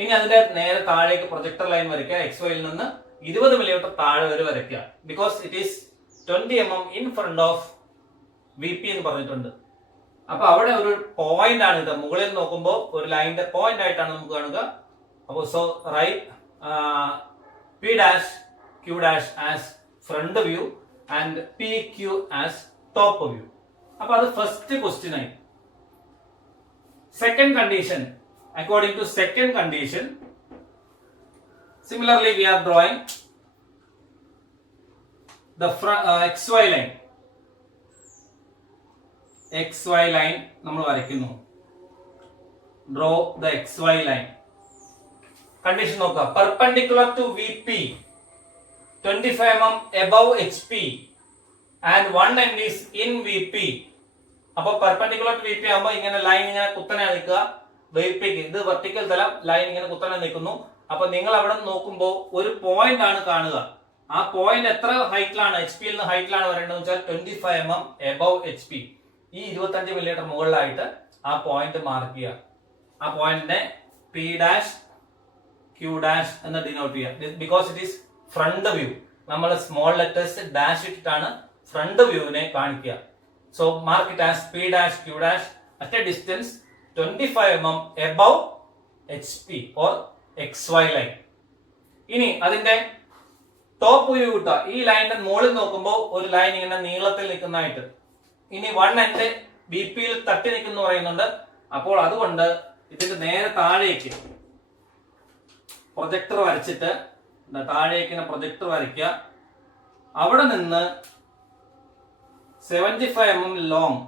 ഇനി അതിന്റെ നേരെ താഴേക്ക് പ്രൊജക്ടർ ലൈൻ വരയ്ക്കുക. XYയിൽ നിന്ന് 20 മില്ലിമീറ്റർ താഴെ വരെ വരയ്ക്കുക. Because it is 20 mm in front of VP എന്ന് പറഞ്ഞിട്ടുണ്ട്. അപ്പൊ അവിടെ ഒരു പോയിന്റ് ആണ് ഇത്. മുകളിൽ നോക്കുമ്പോൾ ഒരു ലൈനിന്റെ പോയിന്റ് ആയിട്ടാണ് നമുക്ക് കാണുക. അപ്പോൾ so right P dash Q dash as front view and PQ as top view. അപ്പൊ അത് ഫസ്റ്റ് ക്വസ്റ്റ്യൻ ആയി. Second condition, according to second condition, similarly we are drawing the XY line. XY line നമ്മൾ വരയ്ക്കുന്നു. Draw the XY line. Condition നോക്കുക. Perpendicular to VP 25 mm above HP and one end is in VP. അപ്പോൾ perpendicular to VP ആകുമ്പോൾ ഇങ്ങനെ line ഇങ്ങനെ കുത്തനെ നിൽക്കുക. VPക്ക് ഇത് വെർട്ടിക്കൽ തലം, ലൈൻ ഇങ്ങനെ കുത്തനെ നിൽക്കുന്നു. അപ്പൊ നിങ്ങൾ അവിടെ നോക്കുമ്പോൾ ഒരു പോയിന്റ് ആണ് കാണുക. ആ പോയിന്റ് എത്ര ഹൈറ്റിലാണ്, HP-യിൽ നിന്ന് ഹൈറ്റിലാണ് വരേണ്ടതെന്ന് വെച്ചാൽ 25 mm above HP. ഈ 25 മില്ലിമീറ്റർ മുകളിലായിട്ട് ആ പോയിന്റ് മാർക്ക് ചെയ്യുക. ആ പോയിന്റിനെ P dash Q dash എന്ന് ഡിനോട്ട് ചെയ്യുക. Because it is front view. നമ്മൾ സ്മോൾ ലെറ്റേഴ്സ് ഡാഷ് ഇട്ടിട്ടാണ് ഫ്രണ്ട് വ്യൂവിനെ കാണിക്കുക. So mark it as P dash Q dash at a distance 25 mm above HP or XY line. ഇനി അതിന്റെ top view കിട്ടുക. ഈ ലൈനിന്റെ മുകളിൽ നോക്കുമ്പോൾ ഒരു ലൈൻ ഇങ്ങനെ നീളത്തിൽ നിൽക്കുന്നതായിട്ട്. ഇനി വൺ എൻഡ് VP-യിൽ തട്ടി നിൽക്കുന്നു പറയുന്നുണ്ട്. അപ്പോൾ അതുകൊണ്ട് ഇതിന്റെ നേരെ താഴേക്ക് പ്രൊജക്ടർ വരച്ചിട്ട് താഴേക്ക് പ്രൊജക്ടർ വരയ്ക്കുക. അവിടെ നിന്ന് 75 mm ലോങ്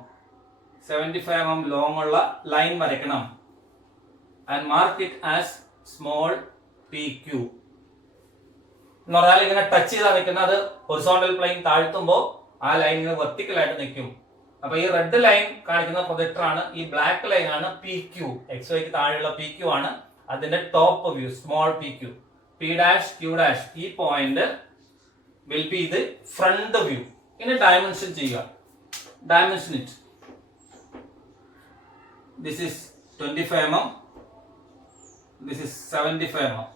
75 mm ലോങ് ഉള്ള ലൈൻ വരയ്ക്കണം. And mark it as small PQ എന്ന് പറഞ്ഞാൽ ഇങ്ങനെ ടച്ച് ചെയ്താൽ നിൽക്കുന്നത് ഹൊറിസോണ്ടൽ പ്ലെയിൻ താഴ്ത്തുമ്പോൾ ആ ലൈൻ ഇങ്ങനെ വെർട്ടിക്കൽ ആയിട്ട് നിൽക്കും. അപ്പൊ ഈ റെഡ് ലൈൻ കാണിക്കുന്ന പ്രൊജക്ടർ ആണ്. ഈ ബ്ലാക്ക് ലൈൻ ആണ് PQ. XYക്ക് താഴെയുള്ള PQ ആണ് അതിന്റെ top view, small PQ. P dash Q dash ഈ പോയിന്റ് വിൽ ബി ഇത് ഫ്രണ്ട് വ്യൂ. ഇനി ഡയമെൻഷൻ ചെയ്യുക. Dimension it. This is 25 mm. This is 75 mm.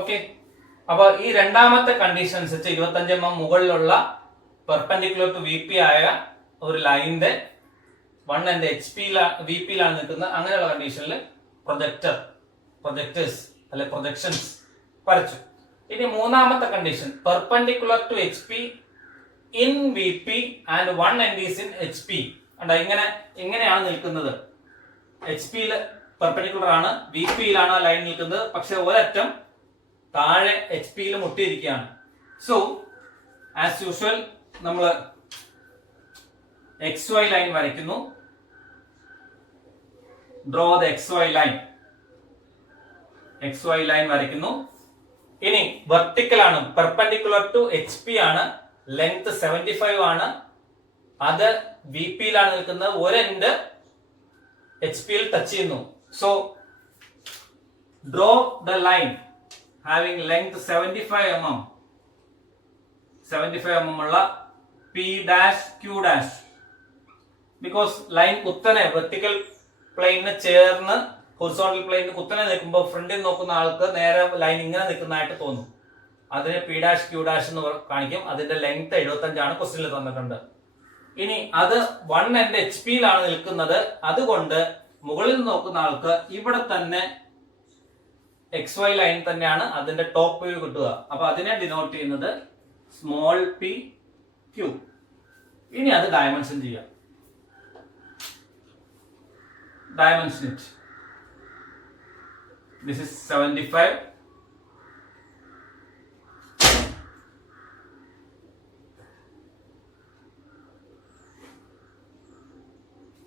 Okay. അപ്പൊ ഈ രണ്ടാമത്തെ കണ്ടീഷൻ അനുസരിച്ച് 25 mm മുകളിലുള്ള പെർപെൻഡിക്കുലർ ടു VP ആയ ഒരു ലൈനിന്റെ വൺ എൻഡ് VP-യിലാണ് നിൽക്കുന്നത്. അങ്ങനെയുള്ള കണ്ടീഷനിൽ പ്രൊജക്ടേഴ്സ് അല്ലെ പ്രൊജക്ഷൻസ് വരച്ചു. ഇനി മൂന്നാമത്തെ condition, perpendicular to HP in VP and one end is in HP. ഇങ്ങനെയാണ് നിൽക്കുന്നത്. HP-യിൽ പെർപെൻഡിക്കുലർ ആണ്, VP-യിലാണ് ലൈൻ നിൽക്കുന്നത്. പക്ഷെ ഒരറ്റം താഴെ HP-യിൽ മുട്ടിയിരിക്കുകയാണ്. സോ ആസ് യൂഷ്വൽ നമ്മൾ XY ലൈൻ വരയ്ക്കുന്നു. Draw the XY line. XY line വരയ്ക്കുന്നു. ഇനി വെർട്ടിക്കൽ ആണ്, പെർപെൻഡിക്കുലർ ടു HP ആണ്, ലെങ്ത് 75 ആണ്. അത് VP-യിലാണ് നിൽക്കുന്നത്. ഒരു എൻഡ് HP-യിൽ ടച്ച് ചെയ്യുന്നു. So draw the line having length 75 mm. 75 mm ഉള്ള P dash Q dash. Because line കുത്തനെ വെർട്ടിക്കൽ പ്ലെയിനിന് ചേർന്ന് ഹൊറിസോണ്ടൽ പ്ലെയിനിന് കുത്തനെ നിൽക്കുമ്പോൾ ഫ്രണ്ടിൽ നോക്കുന്ന ആൾക്ക് നേരെ ലൈൻ ഇങ്ങനെ നിൽക്കുന്നതായിട്ട് തോന്നും. അതിന് P dash Q dash എന്ന് കാണിക്കും. അതിന്റെ ലെങ്ത് 75 ക്വസ്റ്റ്യനിൽ തന്നിട്ടുണ്ട്. ഇനി അത് വൺ എൻഡ് HP-യിലാണ് നിൽക്കുന്നത്. അതുകൊണ്ട് മുകളിൽ നോക്കുന്ന ആൾക്ക് ഇവിടെ തന്നെ XY ലൈൻ തന്നെയാണ് അതിന്റെ ടോപ്പ് വ്യൂ കിട്ടുക. അപ്പൊ അതിനെ ഡിനോട്ട് ചെയ്യുന്നത് സ്മോൾ PQ. ഇനി അത് ഡയമെൻഷൻ ചെയ്യാം. Dimension it. This is 75.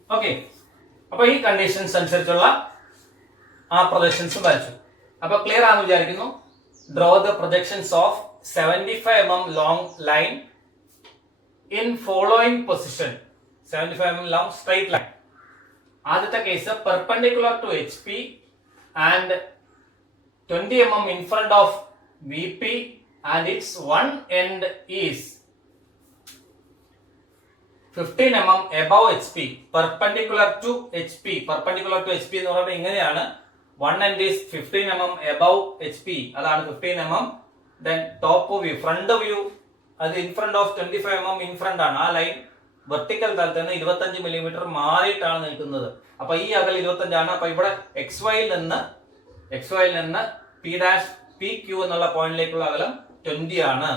Okay. അപ്പൊ ഈ കണ്ടീഷൻസ് അനുസരിച്ചുള്ള ആ പ്രൊജക്ഷൻസ് വരച്ചു. അപ്പൊ ക്ലിയർ ആണെന്ന് വിചാരിക്കുന്നു. Draw the projections of 75 mm long line in following position. 75 mm long straight line. ആദ്യത്തെ case perpendicular to H P and 20 mm in front of VP and its one end is 15 mm above HP perpendicular to HP എന്ന് പറയുമ്പോൾ ഇങ്ങനെയാണ് one end is 15 mm above HP അതാണ് 15 mm then top view front view അത് in front of 25 mm in front ആണ് ആ line vertical തലത്തിൽ നിന്ന് 25 millimetre മാറിയിട്ടാണ് നിൽക്കുന്നത് അപ്പൊ ഈ അകൽ 25 ആണ് അപ്പൊ ഇവിടെ XY യിൽ നിന്ന് P dash PQ എന്നുള്ള പോയിന്റിലേക്കുള്ള അകലം 20 ആണ്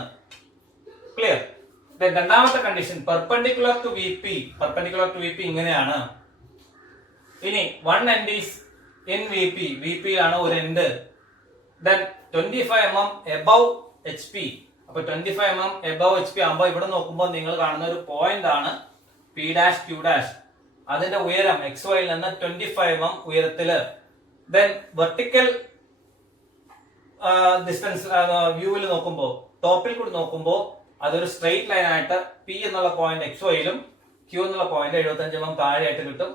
ക്ലിയർ രണ്ടാമത്തെ കണ്ടീഷൻ പെർപെൻഡിക്കുലർ ടു VP ഇങ്ങനെയാണ് ഇനി one end is in VP ആണ് ഒരു end then 25 mm above HP അപ്പൊ 25 mm above HP ആകുമ്പോൾ ഇവിടെ നോക്കുമ്പോൾ നിങ്ങൾ കാണുന്ന ഒരു പോയിന്റ് ആണ് P dash Q dash അതിന്റെ ഉയരം XY യിൽ നിന്ന് 25 mm ഉയരത്തില് then വെർട്ടിക്കൽ ഡിസ്റ്റൻസ് വ്യൂവിൽ നോക്കുമ്പോൾ ടോപ്പിൽ കൂടി നോക്കുമ്പോൾ അതൊരു സ്ട്രെയിറ്റ് ലൈൻ ആയിട്ട് P എന്നുള്ള പോയിന്റ് XY യിലും Q എന്നുള്ള പോയിന്റ് 75 mm താഴെയായിട്ട് കിട്ടും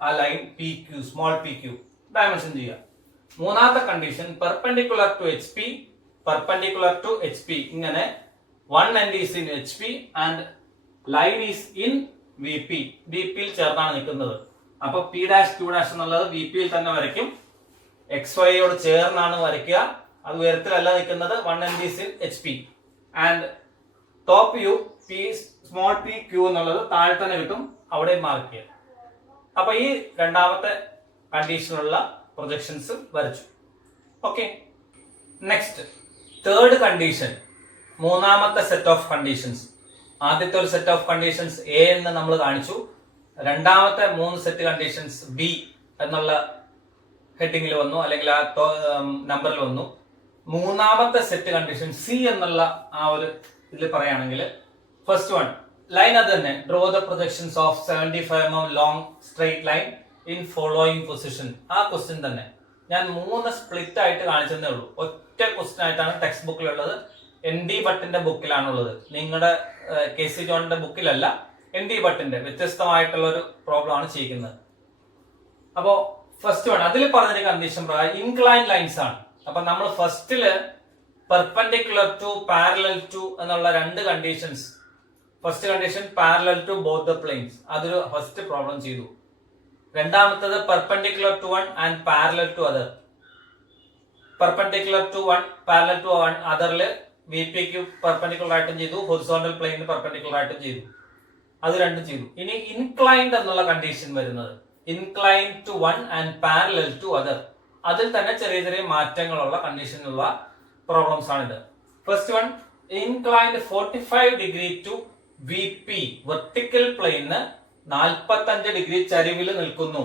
ആ line PQ small PQ dimension ചെയ്യുക മൂന്നാമത്തെ കണ്ടീഷൻ പെർപെൻഡിക്കുലർ ടു HP ഇങ്ങനെ one end is in HP and line is in VP യിൽ ചേർന്നാണ് നിൽക്കുന്നത് അപ്പൊ P dash Q dash എന്നുള്ളത് VP യിൽ തന്നെ വരയ്ക്കും XY യോട് ചേർന്നാണ് വരയ്ക്കുക അത് ഉയരത്തിലല്ല നിൽക്കുന്നത് one end is in HP and top view small PQ എന്നുള്ളത് താഴെ തന്നെ കിട്ടും അവിടെ മാർക്ക് ചെയ്യുക അപ്പൊ ഈ രണ്ടാമത്തെ കണ്ടീഷനുള്ള പ്രൊജക്ഷൻസ് വരച്ചു ഓക്കെ നെക്സ്റ്റ് തേർഡ് കണ്ടീഷൻ മൂന്നാമത്തെ സെറ്റ് ഓഫ് കണ്ടീഷൻസ് ആദ്യത്തെ ഒരു സെറ്റ് ഓഫ് കണ്ടീഷൻസ് എ എന്ന് നമ്മൾ കാണിച്ചു രണ്ടാമത്തെ മൂന്ന് സെറ്റ് കണ്ടീഷൻസ് ബി എന്നുള്ള ഹെഡിങ്ങിൽ വന്നു അല്ലെങ്കിൽ ആ നമ്പറിൽ വന്നു മൂന്നാമത്തെ സെറ്റ് കണ്ടീഷൻ സി എന്നുള്ള ആ ഒരു ഇതിൽ പറയുകയാണെങ്കിൽ ഫസ്റ്റ് വൺ ലൈൻ അത് തന്നെ draw the projections of 75 mm long straight line in following position ആ ക്വസ്റ്റ്യൻ തന്നെ ഞാൻ മൂന്ന് സ്പ്ലിറ്റ് ആയിട്ട് കാണിച്ചതേ ഉള്ളൂ ഒറ്റ ക്വസ്റ്റ്യൻ ആയിട്ടാണ് ടെക്സ്റ്റ് ബുക്കിലുള്ളത് ND ഭട്ടിന്റെ ബുക്കിലാണുള്ളത് നിങ്ങളുടെ KC ജോണിന്റെ ബുക്കിലല്ല ND ഭട്ടിന്റെ വ്യത്യസ്തമായിട്ടുള്ള ഒരു പ്രോബ്ലം ആണ് ചെയ്യുന്നത് അപ്പോ ഫസ്റ്റ് വൺ അതിൽ പറഞ്ഞ കണ്ടീഷൻ പ്രകാരം ഇൻക്ലൈൻ ലൈൻസ് ആണ് അപ്പൊ നമ്മൾ ഫസ്റ്റില് പെർപെൻഡിക്കുലർ ടു പാരലൽ ടു എന്നുള്ള രണ്ട് conditions first condition parallel to both the planes അതൊരു ഫസ്റ്റ് പ്രോബ്ലം ചെയ്തു രണ്ടാമത്തത് perpendicular to one and parallel to other perpendicular to one parallel to one അതറില് VPക്ക് പെർപെൻഡിക്കുലർ ആയിട്ടും ചെയ്തു ഹൊറിസോണ്ടൽ പ്ലെയിനിന് പെർപെൻഡിക്കുലർ ആയിട്ടും ചെയ്തു അത് രണ്ടും ചെയ്തു ഇനി ഇൻക്ലൈൻഡ് എന്നുള്ള കണ്ടീഷൻ വരുന്നത് incline to one and parallel to other അതിൽ തന്നെ ചെറിയ ചെറിയ മാറ്റങ്ങളുള്ള കണ്ടീഷനുള്ള പ്രോബ്ലംസ് ആണിത് first one inclined 45 degree to VP vertical പ്ലെയിന് 45 ഡിഗ്രി ചരിവിൽ നിൽക്കുന്നു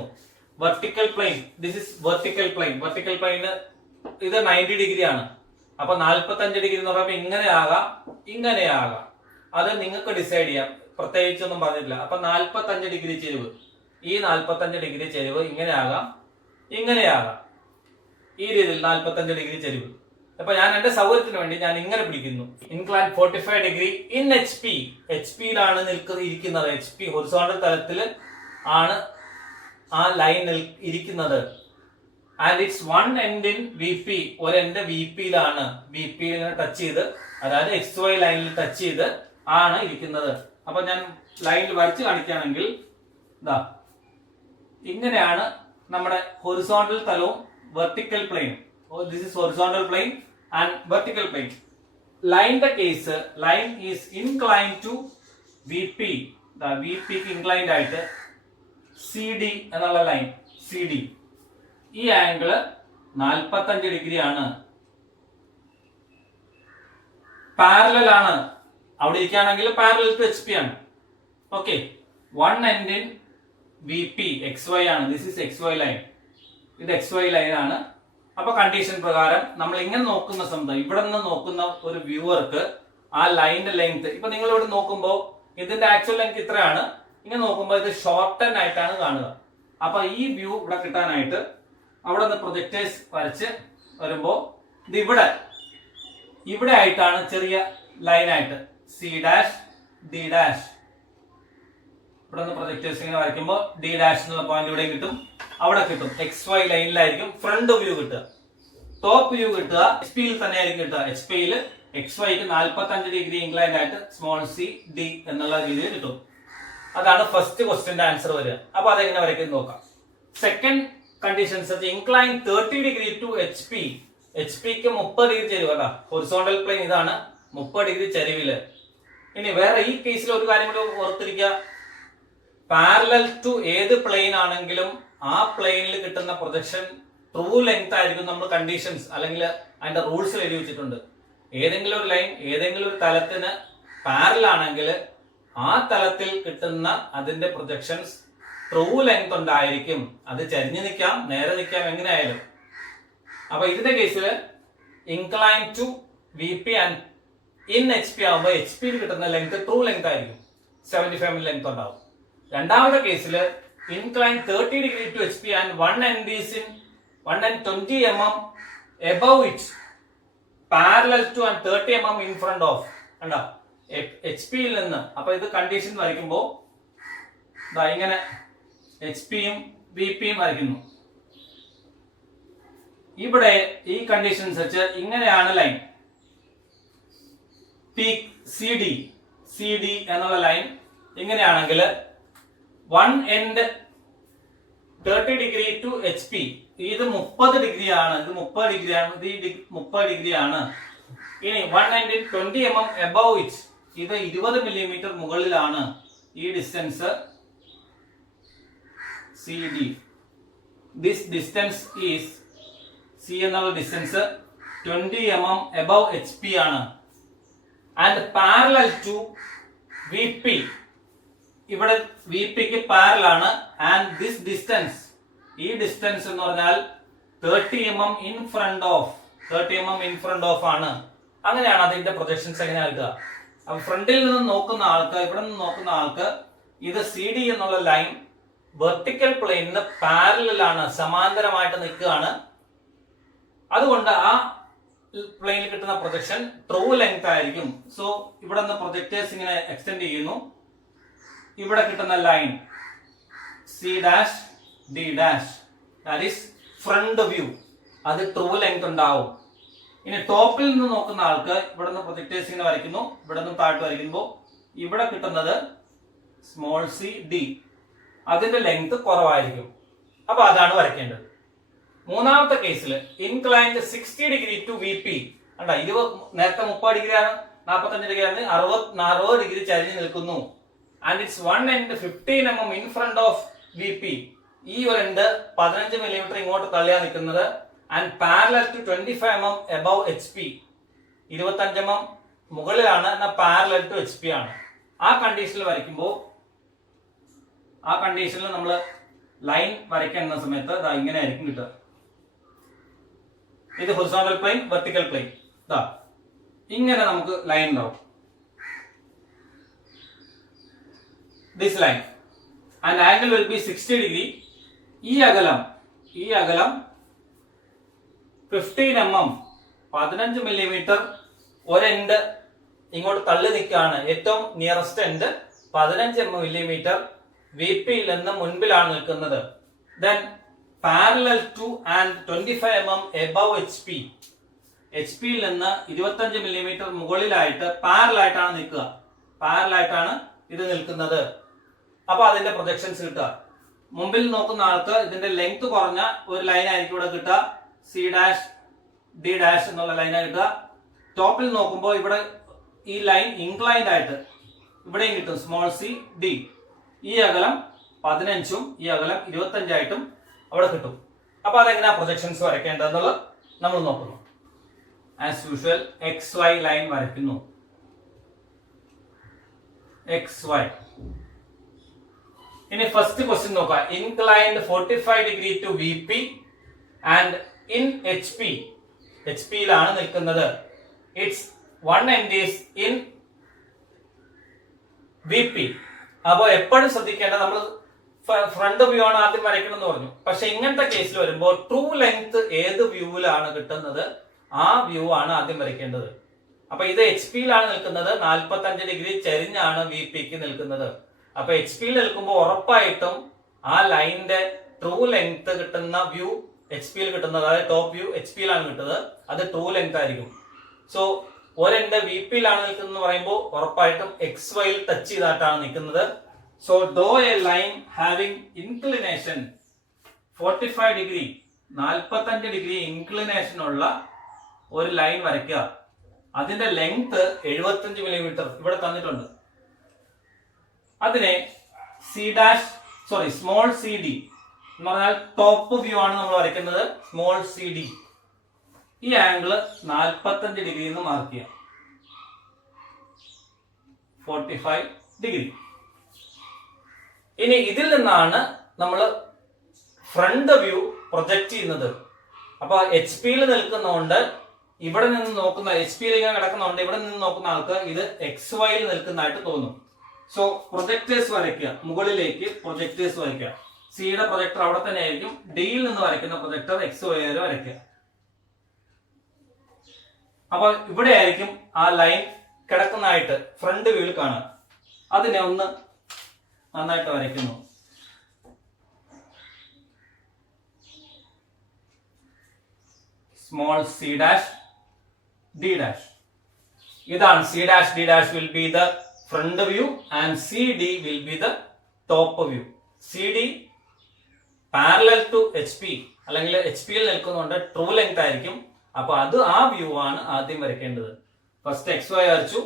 vertical plane this is vertical പ്ലെയിന് ഇത് 90 ഡിഗ്രി ആണ് അപ്പൊ 45 ഡിഗ്രി എന്ന് പറയുമ്പോൾ ഇങ്ങനെ ആകാം അത് നിങ്ങൾക്ക് ഡിസൈഡ് ചെയ്യാം പ്രത്യേകിച്ചൊന്നും പറഞ്ഞിട്ടില്ല അപ്പൊ 45 ഡിഗ്രി ചെരിവ് ഈ 45 ഡിഗ്രി ചെരിവ് ഇങ്ങനെ ആകാം ഈ രീതിയിൽ 45 ഡിഗ്രി ചെരിവ് അപ്പൊ ഞാൻ എന്റെ സൗകര്യത്തിന് വേണ്ടി ഞാൻ ഇങ്ങനെ പിടിക്കുന്നു ഇൻക്ലൈൻ 45 ഡിഗ്രി ഇൻ HPയിലാണ് ഇരിക്കുന്നത് HP ഹൊറിസോണ്ടൽ തലത്തിൽ ആണ് ആ ലൈൻ ഇരിക്കുന്നത് and it's one end in VP ഒരു എൻഡ് VPയിലാണ് VPയിൽ ഇങ്ങനെ ടച്ച് ചെയ്ത് അതായത് XY ലൈനിൽ ടച്ച് ചെയ്ത് ആണ് ഇരിക്കുന്നത് അപ്പൊ ഞാൻ ലൈനിൽ വരച്ച് കാണിക്കുകയാണെങ്കിൽ ഇതാ ഇങ്ങനെയാണ് നമ്മുടെ ഹൊറിസോണ്ടൽ തലവും vertical plane this is horizontal plane and vertical plane ലൈനിന്റെ case line is incline to VPക്ക് ഇൻക്ലൈൻഡ് ആയിട്ട് CD എന്നുള്ള ലൈൻ CD ഈ ആംഗിള് 45 ഡിഗ്രി ആണ് പാരലൽ ആണ് അവിടെ ഇരിക്കുകയാണെങ്കിൽ പാരലൽ ടു HP ആണ് okay one end in VP XY ആണ് ദിസ് ഇസ് XY ലൈൻ ഇത് XY ലൈൻ ആണ് അപ്പൊ കണ്ടീഷൻ പ്രകാരം നമ്മൾ ഇങ്ങനെ നോക്കുന്ന സമയത്ത് ഇവിടെ നിന്ന് നോക്കുന്ന ഒരു വ്യൂവർക്ക് ആ ലൈനിന്റെ ലെങ്ത് ഇപ്പൊ നിങ്ങൾ ഇവിടെ നോക്കുമ്പോൾ ഇതിന്റെ ആക്ച്വൽ ലെങ്ത് ഇത്രയാണ് ഇങ്ങനെ നോക്കുമ്പോൾ ഇത് ഷോർട്ടൻ ആയിട്ടാണ് കാണുക അപ്പൊ ഈ വ്യൂ ഇവിടെ കിട്ടാനായിട്ട് അവിടെ നിന്ന് പ്രൊജക്ടേഴ്സ് വരച്ച് വരുമ്പോ ഇത് ഇവിടെ ആയിട്ടാണ് ചെറിയ ലൈൻ ആയിട്ട് C dash D dash ഇവിടെ നിന്ന് പ്രൊജക്ടേഴ്സ് ഇങ്ങനെ വരയ്ക്കുമ്പോൾ ഡി ഡാഷ് എന്നുള്ള പോയിന്റ് ഇവിടെ കിട്ടും, അവിടെ കിട്ടും. എക്സ് വൈ ലൈനിലായിരിക്കും ഫ്രണ്ട് വ്യൂ കിട്ടുക. ടോപ്പ് വ്യൂ കിട്ടുക എച്ച് പിയിൽ തന്നെ ആയിരിക്കും കിട്ടുക. എച്ച് പിയിൽ എക്സ് വൈക്ക് 45 ഡിഗ്രി ഇൻക്ലൈൻഡ് ആയിട്ട് സ്മോൾ സി ഡി എന്നുള്ള രീതിയിൽ കിട്ടും. അതാണ് ഫസ്റ്റ് ക്വസ്റ്റ്യന്റെ ആൻസർ വരിക. അപ്പൊ അതെങ്ങനെ വരയ്ക്കുന്നത് നോക്കാം. Second conditions incline 30 degree to H P. H പിക്ക് 30 ഡിഗ്രി ചരിവ് കേട്ടോ. ഹൊറിസോണ്ടൽ പ്ലെയിൻ ഇതാണ്, 30 ഡിഗ്രി ചരിവില്. ഇനി വേറെ ഈ കേസിൽ ഒരു കാര്യം കൂടി ഓർത്തിരിക്കുക, പാരലൽ ടു ഏത് പ്ലെയിൻ ആണെങ്കിലും ആ പ്ലെയിനിൽ കിട്ടുന്ന പ്രൊജക്ഷൻ ട്രൂ ലെങ്ത് ആയിരിക്കും. നമ്മൾ കണ്ടീഷൻസ് അല്ലെങ്കിൽ അതിന്റെ റൂൾസിൽ എഴുതി വെച്ചിട്ടുണ്ട്. ഏതെങ്കിലും ഒരു ലൈൻ ഏതെങ്കിലും ഒരു തലത്തിന് പാരലൽ ആണെങ്കിൽ ആ തലത്തിൽ കിട്ടുന്ന അതിന്റെ പ്രൊജക്ഷൻസ് ട്രൂ ലെങ്ത് ഉണ്ടായിരിക്കും. അത് ചരിഞ്ഞു നിൽക്കാം, നേരെ നിൽക്കാം, എങ്ങനെയായാലും. അപ്പൊ ഇതിന്റെ കേസിൽ incline to V P and in H P ആകുമ്പോൾ എച്ച് പിയിൽ കിട്ടുന്ന ലെങ്ത് ട്രൂ ലെങ്ത് ആയിരിക്കും, 75 mm ലെങ്ത് ഉണ്ടാവും. രണ്ടാമത്തെ കേസിൽ incline 30 degree to H P and 120 mm above it parallel to and 30 mm in front of കണ്ടോ എച്ച് പിയിൽ നിന്ന്. അപ്പൊ ഇത് കണ്ടീഷൻ വരയ്ക്കുമ്പോൾ ഇങ്ങനെ എച്ച് പിയും വി പിയും വരയ്ക്കുന്നു. ഇവിടെ ഈ കണ്ടീഷൻ അനുസരിച്ച് ഇങ്ങനെയാണ് ലൈൻ പീക്ക് സി ഡി എന്നുള്ള ലൈൻ. ഇങ്ങനെയാണെങ്കിൽ one end 30 degree to H P, ഇത് 30 ഡിഗ്രി ആണ്, ഇത് 30 ഡിഗ്രി ആണ്, ഇത് 30 ഡിഗ്രി ആണ്. ഇനി 1 എൻഡ് 20 mm above it, ഇത് 20 മില്ലിമീറ്റർ മുകളിലാണ്. ഈ distance C D. This distance is C എന്നുള്ള distance 20 mm above H P ആണ്. And parallel to V P, ഇവിടെ വി പിക്ക് പാരലൽ ആണ്. ആൻഡ് ദിസ് ഡിസ്റ്റൻസ്, ഈ ഡിസ്റ്റൻസ് എന്ന് പറഞ്ഞാൽ 30 mm in front of, 30 mm in front of ആണ്. അങ്ങനെയാണ് അതിന്റെ പ്രൊജക്ഷൻസ് എങ്ങനെ ആക്കുക. അപ്പൊ ഫ്രണ്ടിൽ നിന്ന് നോക്കുന്ന ആൾക്ക്, ഇവിടെ നിന്ന് നോക്കുന്ന ആൾക്ക് ഇത് സി ഡി എന്നുള്ള ലൈൻ വെർട്ടിക്കൽ പ്ലെയിനിന് പാരലൽ ആണ്, സമാന്തരമായിട്ട് നിൽക്കുകയാണ്. അതുകൊണ്ട് ആ പ്ലെയിനിൽ കിട്ടുന്ന പ്രൊജക്ഷൻ ട്രൂ ലെങ്ത് ആയിരിക്കും. സോ ഇവിടെ നിന്ന് പ്രൊജക്ടേഴ്സ് ഇങ്ങനെ എക്സ്റ്റെൻഡ് ചെയ്യുന്നു. ഇവിടെ കിട്ടുന്ന line C dash D dash, that is front view, അത് ട്രൂ ലെങ്ത് ഉണ്ടാവും. ഇനി ടോപ്പിൽ നിന്ന് നോക്കുന്ന ആൾക്ക് ഇവിടെ നിന്ന് പ്രൊജക്ടേഴ്സ് ഇങ്ങനെ വരയ്ക്കുന്നു, ഇവിടെ നിന്ന് താഴ്ത്ത് വരയ്ക്കുമ്പോൾ ഇവിടെ കിട്ടുന്നത് സ്മോൾ സി ഡി, അതിന്റെ ലെങ്ത് കുറവായിരിക്കും. അപ്പൊ അതാണ് വരയ്ക്കേണ്ടത്. മൂന്നാമത്തെ കേസിൽ inclined 60 degree to V P. കണ്ടോ, ഇത് നേരത്തെ 30 ഡിഗ്രി ആണ്, 45 ഡിഗ്രി ആണ്, 60 ഡിഗ്രി ചരിഞ്ഞ് നിൽക്കുന്നു. And it's 1 end 15 mm in front of V P. ഈ ഒരു എൻഡ് 15 മില്ലിമീറ്റർ ഇങ്ങോട്ട് തള്ളിയാ നിൽക്കുന്നത്. And parallel to 25 mm above H P, 25 mm മുകളിലാണ്, എന്നാൽ പാരലൽ ടു എച്ച് പി ആണ്. ആ കണ്ടീഷനിൽ വരയ്ക്കുമ്പോൾ, ആ കണ്ടീഷനിൽ നമ്മൾ ലൈൻ വരയ്ക്കുന്ന സമയത്ത് ഇങ്ങനെ ആയിരിക്കും കിട്ടുക. ഇത് ഹൊറിസോണ്ടൽ പ്ലെയിൻ, വെർട്ടിക്കൽ പ്ലെയിൻ, ഇങ്ങനെ നമുക്ക് ലൈൻ ഉണ്ടാവും. This line and angle will be 60 degree. ഈ അകലം 15 mm, 15 മില്ലിമീറ്റർ ഒരെൻഡ് ഇങ്ങോട്ട് തള്ളി നിൽക്കുകയാണ്. ഏറ്റവും നിയറസ്റ്റ് എൻഡ് 15 മില്ലിമീറ്റർ വി പിയിൽ നിന്ന് മുൻപിലാണ് നിൽക്കുന്നത്. Then parallel to and 25 mm above H P, H പിയിൽ നിന്ന് 25 മില്ലിമീറ്റർ മുകളിലായിട്ട് പാരലായിട്ടാണ് നിൽക്കുക, പാരലായിട്ടാണ് ഇത് നിൽക്കുന്നത്. അപ്പൊ അതിന്റെ പ്രൊജക്ഷൻസ് കിട്ടുക. മുമ്പിൽ നോക്കുന്ന ആൾക്ക് ഇതിന്റെ ലെങ്ത് കുറഞ്ഞ ഒരു ലൈൻ ആയിരിക്കും ഇവിടെ കിട്ടുക, സി ഡാഷ് ഡി ഡാഷ് എന്നുള്ള ലൈനാണ് കിട്ടുക. ടോപ്പിൽ നോക്കുമ്പോൾ ഇവിടെ ഈ ലൈൻ ഇൻക്ലൈൻഡ് ആയിട്ട് ഇവിടെയും കിട്ടും, സ്മോൾ സി ഡി. ഈ അകലം 15ഉം ഈ അകലം 25 ആയിട്ടും അവിടെ കിട്ടും. അപ്പൊ അതെങ്ങനെയാ പ്രൊജക്ഷൻസ് വരയ്ക്കേണ്ടതെന്നുള്ളത് നമ്മൾ നോക്കുന്നു. As usual X Y line വരയ്ക്കുന്നു. X Y. ഇനി ഫസ്റ്റ് ക്വസ്റ്റ്യൻ നോക്കാം. Inclined 45 degree to V P and in H P, H പിയിലാണ് നിൽക്കുന്നത്. Its 1 end is in V P. അപ്പൊ എപ്പോഴും ശ്രദ്ധിക്കേണ്ടത്, നമ്മൾ ഫ്രണ്ട് വ്യൂ ആണ് ആദ്യം വരയ്ക്കണം എന്ന് പറഞ്ഞു. പക്ഷെ ഇങ്ങനത്തെ കേസിൽ വരുമ്പോൾ ട്രൂ ലെങ്ത് ഏത് വ്യൂവിലാണ് കിട്ടുന്നത് ആ വ്യൂ ആണ് ആദ്യം വരയ്ക്കേണ്ടത്. അപ്പൊ ഇത് എച്ച് പിയിലാണ് നിൽക്കുന്നത്, 45 ഡിഗ്രി ചെരിഞ്ഞാണ് വി പിക്ക് നിൽക്കുന്നത്. അപ്പൊ എച്ച് പിയിൽ നിൽക്കുമ്പോൾ ഉറപ്പായിട്ടും ആ ലൈനിന്റെ ട്രൂ ലെങ്ത് കിട്ടുന്ന വ്യൂ എച്ച് പിയിൽ കിട്ടുന്നത്, അതായത് ടോപ്പ് വ്യൂ എച്ച് പിയിലാണ് കിട്ടുന്നത്, അത് ട്രൂ ലെങ്ത് ആയിരിക്കും. സോ ഒരെന്റെ വി പിയിലാണ് നിൽക്കുന്നത് പറയുമ്പോൾ ഉറപ്പായിട്ടും എക്സ് വൈയിൽ ടച്ച് ചെയ്തിട്ടാണ് നിൽക്കുന്നത്. So draw a line having inclination 45 degree, 45 degree inclination ഉള്ള ഒരു ലൈൻ വരയ്ക്കുക. അതിന്റെ ലെങ്ത് 75 മില്ലിമീറ്റർ ഇവിടെ തന്നിട്ടുണ്ട്. അതിനെ സ്മോൾ സി ഡി എന്ന് പറഞ്ഞാൽ ടോപ്പ് വ്യൂ ആണ് നമ്മൾ വരയ്ക്കുന്നത്. സ്മോൾ സി ഡി ഈ ആംഗിള് 45 ഡിഗ്രി എന്ന് മാർക്ക് ചെയ്യാം. 45 ഡിഗ്രി. ഇനി ഇതിൽ നിന്നാണ് നമ്മൾ ഫ്രണ്ട് വ്യൂ പ്രൊജക്ട് ചെയ്യുന്നത്. അപ്പൊ എച്ച് പിയിൽ നിൽക്കുന്നതുകൊണ്ട് ഇവിടെ നിന്ന് നോക്കുന്ന, എച്ച് പിയിൽ ഇങ്ങനെ കിടക്കുന്നതുകൊണ്ട് ഇവിടെ നിന്ന് നോക്കുന്ന ആൾക്ക് ഇത് എക്സ് വൈയിൽ നിൽക്കുന്നതായിട്ട് തോന്നും. സോ പ്രൊജക്ടേഴ്സ് വരയ്ക്കുക, മുകളിലേക്ക് പ്രൊജക്ടേഴ്സ് വരയ്ക്കുക. സിയുടെ പ്രൊജക്ടർ അവിടെ തന്നെ ആയിരിക്കും. ഡിയിൽ നിന്ന് വരയ്ക്കുന്ന പ്രൊജക്ടർ എക്സ് വൈ വരെ വരയ്ക്കുക. അപ്പൊ ഇവിടെ ആയിരിക്കും ആ ലൈൻ കിടക്കുന്നതായിട്ട് ഫ്രണ്ട് വ്യൂവിൽ കാണാം. അതിനെ ഒന്ന് നന്നായിട്ട് വരയ്ക്കുന്നു. Small C dash D dash. ഇതാണ് C dash D dash will be the front view and C D will be the top view. C D parallel to H P അല്ലെങ്കിൽ എച്ച് പിയിൽ നിൽക്കുന്നുണ്ട്, ട്രൂ ലെങ്ത് ആയിരിക്കും. അപ്പൊ അത് ആ view ആണ് ആദ്യം വരയ്ക്കേണ്ടത്. ഫസ്റ്റ് എക്സ് വൈ വരച്ചു,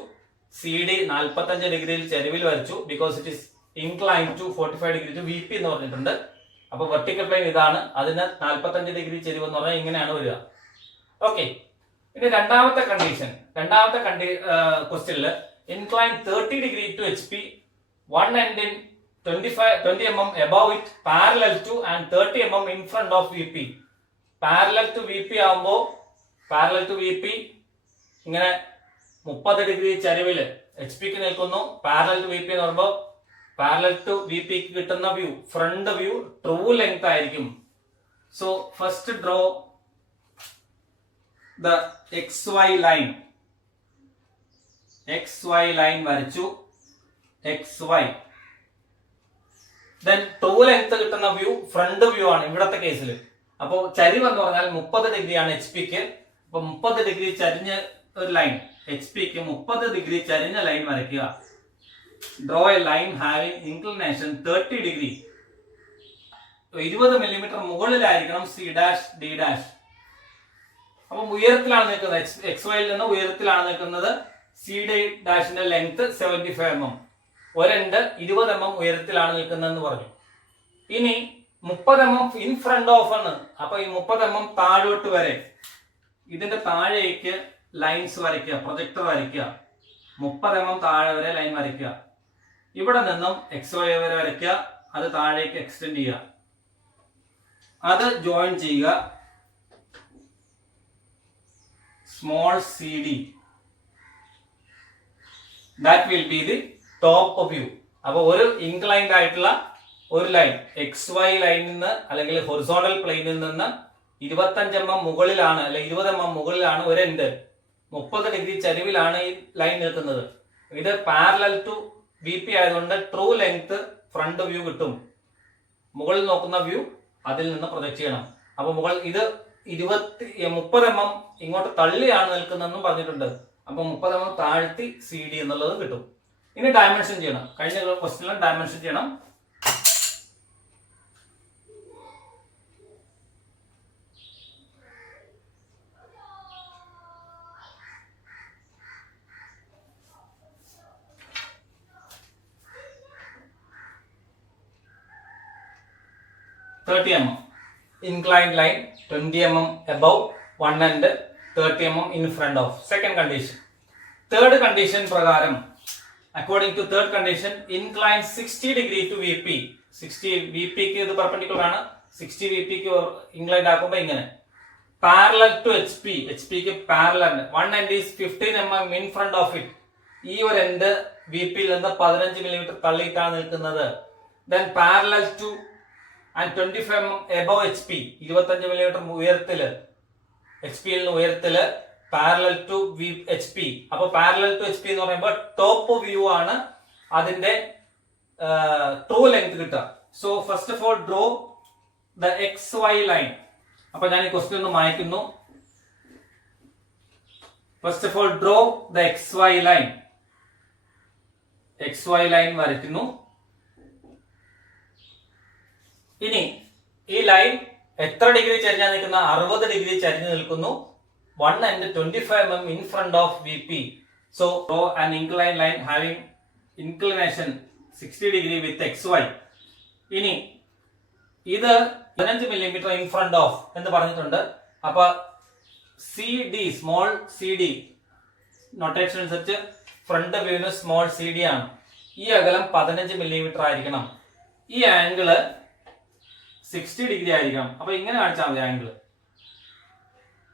സി ഡി 45 ഡിഗ്രിയിൽ ചെരിവിൽ വരച്ചു. Because it is incline to 45 degree to V P എന്ന് പറഞ്ഞിട്ടുണ്ട്. അപ്പൊ വെർട്ടിക്കൽ പ്ലെയിൻ ഇതാണ്, അതിന് 45 ഡിഗ്രി ചെരിവ് എന്ന് പറഞ്ഞാൽ ഇങ്ങനെയാണ് വരിക. ഓക്കെ. ഇനി രണ്ടാമത്തെ ക്വസ്റ്റ്യനിൽ incline 30 degree to H P, one end in 20 mm above it, parallel to and 30 mm in front of VP. Parallel to VP ആവുമ്പോൾ പാരലൽ ടു വി പി ഇങ്ങനെ 30 ഡിഗ്രി ചരിവില് എച്ച് പിക്ക് നിൽക്കുന്നു. പാരലൽ ടു വി പി എന്ന് പറയുമ്പോൾ parallel to V പിക്ക് കിട്ടുന്ന view front view true length ആയിരിക്കും. So first draw the X Y line. X Y line വരച്ചു. X Y then true length കിട്ടുന്ന view front view ആണ് ഇവിടത്തെ കേസിൽ. അപ്പോ ചരിവ് എന്ന് പറഞ്ഞാൽ 30 ഡിഗ്രിയാണ് എച്ച് പിക്ക്. അപ്പൊ 30 ഡിഗ്രി ചരിഞ്ഞ ഒരു ലൈൻ, എച്ച് പിക്ക് 30 ഡിഗ്രി ചരിഞ്ഞ ലൈൻ വരയ്ക്കുക. Draw a line having inclination 30 degree. 20 millimetre മുകളിലായിരിക്കണം സി ഡാഷ് ഡി ഡാഷ്. അപ്പൊ ഉയരത്തിലാണ് നിൽക്കുന്നത്, എക്സ് വൈയിൽ നിന്ന് ഉയരത്തിലാണ് നിൽക്കുന്നത്. സി ഡി ഡാഷിന്റെ ലെങ്ത് 75 mm. ഒരെണ്ട് 20 mm ഉയരത്തിലാണ് നിൽക്കുന്നതെന്ന് പറഞ്ഞു. ഇനി 30 mm ഇൻ ഫ്രണ്ട് ഓഫ് ആണ്. അപ്പൊ ഈ 30 mm താഴോട്ട് വരെ ഇതിന്റെ താഴേക്ക് ലൈൻസ് വരയ്ക്കുക, പ്രൊജക്ടർ വരയ്ക്കുക. 30 mm താഴെ വരെ ലൈൻ വരയ്ക്കുക. ഇവിടെ നിന്നും എക്സ് വൈ വരെ വരയ്ക്കുക, അത് താഴേക്ക് എക്സ്റ്റെൻഡ് ചെയ്യുക, അത് ജോയിൻ ചെയ്യുക. Small C D, that will be the top view. അപ്പൊ ഒരു ഇൻക്ലൈൻഡ് ആയിട്ടുള്ള ഒരു ലൈൻ എക്സ് വൈ ലൈനിൽ നിന്ന് അല്ലെങ്കിൽ ഹൊറിസോണ്ടൽ പ്ലെയിനിൽ നിന്ന് 25 mm മുകളിലാണ് അല്ലെങ്കിൽ 20 mm മുകളിലാണ് ഒരു എൻഡ്. 30 ഡിഗ്രി ചരിവിലാണ് ഈ ലൈൻ നിൽക്കുന്നത്. ഇത് പാരലൽ ടു വി പി ആയതുകൊണ്ട് ട്രൂ ലെങ്ത് ഫ്രണ്ട് വ്യൂ കിട്ടും. മുകളിൽ നോക്കുന്ന വ്യൂ അതിൽ നിന്ന് പ്രൊജക്ട് ചെയ്യണം. അപ്പൊ ഇത് 30 mm ഇങ്ങോട്ട് തള്ളിയാണ് നിൽക്കുന്നതെന്നും പറഞ്ഞിട്ടുണ്ട്. അപ്പൊ 30 mm താഴ്ത്തി സി ഡി എന്നുള്ളത് കിട്ടും. ഇനി ഡയമെൻഷൻ ചെയ്യണം. കഴിഞ്ഞ ക്വസ്റ്റ്യനിൽ ഡയമെൻഷൻ ചെയ്യണം. Inclined line 20 mm above one end, 30 mm in front of. Second condition. Third condition പ്രകാരം, according to third condition, incline 60 degree to VP. 60 VP ക്ക് ഇത് പെർപെൻഡിക്കുലർ ആണ്. 60 VP ക്ക് ഇൻക്ലൈൻഡ് ആക്കുമ്പോൾ ഇങ്ങനെ. Parallel to HP. HP ക്ക് parallel. One end is 15 mm in front of it. ഈ ഒരു എൻഡ് VP യിൽ നിന്ന് 15 mm തള്ളിയിട്ടാണ് നിൽക്കുന്നത്. Then parallel to and 25 mm above HP. 25 mm ഉയരത്തില് HP യിൽ നിന്ന് ഉയരത്തില് പാരലൽ ടു HP. അപ്പൊ പാരലൽ ടു HP എന്ന് പറയുമ്പോൾ ടോപ്പ് വ്യൂ ആണ്. അതിന്റെ ട്രൂ ലെങ്ത് കിട്ടുക. So first of all draw the XY line. അപ്പൊ ഞാൻ ഈ ക്വസ്റ്റ്യൻ ഒന്ന് മായ്ക്കുന്നു. First of all draw the XY line. XY line വരയ്ക്കുന്നു. ഇനി ഈ ലൈൻ എത്ര ഡിഗ്രി ചരിഞ്ഞാ നിൽക്കുന്ന? 60 ഡിഗ്രി ചരിഞ്ഞു നിൽക്കുന്നു. 1 and 25 mm in front of VP. So draw an inclined line having inclination 60 degree with XY. ഇനി ഇത് 15 മില്ലിമീറ്റർ ഇൻ ഫ്രണ്ട് ഓഫ് എന്ന് പറഞ്ഞിട്ടുണ്ട്. അപ്പൊ CD, സ്മോൾ CD നൊട്ടേഷൻ അനുസരിച്ച് ഫ്രണ്ട് വ്യൂവിന് സ്മോൾ CD ആണ്. ഈ അകലം 15 മില്ലിമീറ്റർ ആയിരിക്കണം. ഈ ആംഗിള് 60 ഡിഗ്രി ആയിരിക്കണം. അപ്പൊ ഇങ്ങനെ കാണിച്ചാൽ മതി angle.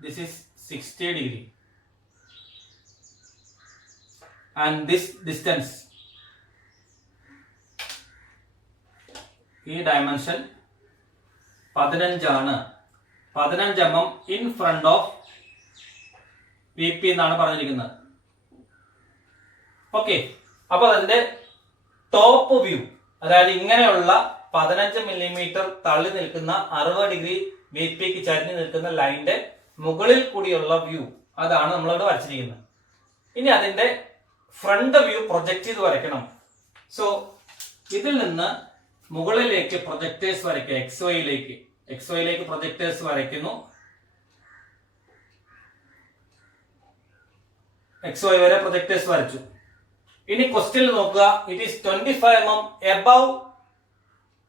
This is 60 degree and this distance, ഈ ഡയമെൻഷൻ 15 ആണ്. 15 mm in front of VP എന്നാണ് പറഞ്ഞിരിക്കുന്നത്. ഓക്കെ, അപ്പൊ അതിന്റെ ടോപ്പ് വ്യൂ, അതായത് ഇങ്ങനെയുള്ള 15 മില്ലിമീറ്റർ തള്ളി നിൽക്കുന്ന 60 ഡിഗ്രി VPക്ക് ചരിഞ്ഞു നിൽക്കുന്ന ലൈനിന്റെ മുകളിൽ കൂടിയുള്ള വ്യൂ, അതാണ് നമ്മളിവിടെ വരച്ചിരിക്കുന്നത്. ഇനി അതിന്റെ ഫ്രണ്ട് വ്യൂ പ്രൊജക്ട് ചെയ്ത് വരയ്ക്കണം. സോ ഇതിൽ നിന്ന് മുകളിലേക്ക് പ്രൊജക്ടേഴ്സ് വരയ്ക്കുക. XY ലേക്ക് പ്രൊജക്ടേഴ്സ് വരയ്ക്കുന്നു. XY വരെ പ്രൊജക്ടേഴ്സ് വരച്ചു. ഇനി ക്വസ്റ്റ്യനിൽ നോക്കുക. It is 25 mm above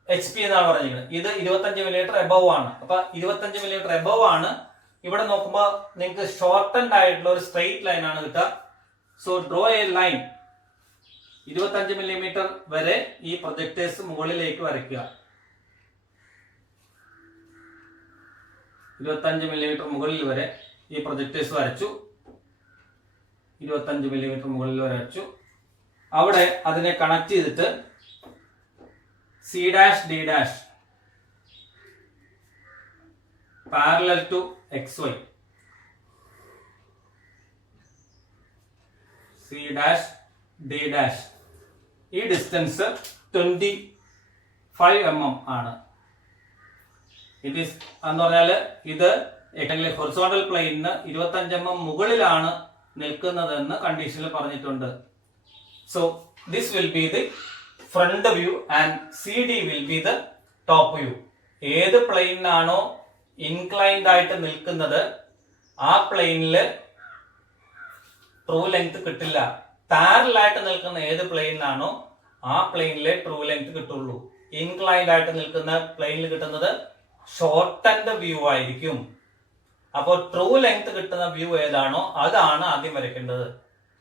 HP എന്നാണ് പറഞ്ഞിരിക്കുന്നത്. ഇത് 25 മില്ലിമീറ്റർ എബവ് ആണ്. അപ്പൊ 25 മില്ലിമീറ്റർ എബവ് ആണ്. ഇവിടെ നോക്കുമ്പോൾ നിങ്ങൾക്ക് ഷോർട്ടൻഡ് ആയിട്ടുള്ള ഒരു സ്ട്രെയിറ്റ് ലൈൻ ആണ് കിട്ടുക. So draw a line 25 millimetre വരെ ഈ പ്രൊജക്ടേഴ്സ് മുകളിലേക്ക് വരയ്ക്കുക. 25 മില്ലിമീറ്റർ മുകളിൽ വരെ ഈ പ്രൊജക്ടേഴ്സ് വരച്ചു. 25 മില്ലിമീറ്റർ മുകളിൽ വരെ വരച്ചു. അവിടെ അതിനെ കണക്ട് ചെയ്തിട്ട് C', D' parallel to XY. C', D'. ഈ ഡിസ്റ്റൻസ് 25 mm ആണ്. ഇറ്റ് ഈസ് എന്ന് പറഞ്ഞാല് ഇത് ഹൊറിസോണ്ടൽ പ്ലെയിനിന് 25 mm മുകളിലാണ് നിൽക്കുന്നതെന്ന് കണ്ടീഷനിൽ പറഞ്ഞിട്ടുണ്ട്. So this will be the front view and CD will be the top view. ഏത് പ്ലെയിനാണോ ഇൻക്ലൈൻഡ് ആയിട്ട് നിൽക്കുന്നത് ആ പ്ലെയിനില് ട്രൂ ലെങ്ത് കിട്ടില്ല. പാരലൽ ആയിട്ട് നിൽക്കുന്ന ഏത് പ്ലെയിനാണോ ആ പ്ലെയിനിലെ ട്രൂ ലെങ്ത് കിട്ടുള്ളൂ. ഇൻക്ലൈൻഡ് ആയിട്ട് നിൽക്കുന്ന പ്ലെയിനിൽ കിട്ടുന്നത് ഷോർട്ടൻഡ് വ്യൂ ആയിരിക്കും. അപ്പോൾ ട്രൂ ലെങ്ത് കിട്ടുന്ന വ്യൂ ഏതാണോ അതാണ് ആദ്യം വരയ്ക്കേണ്ടത്.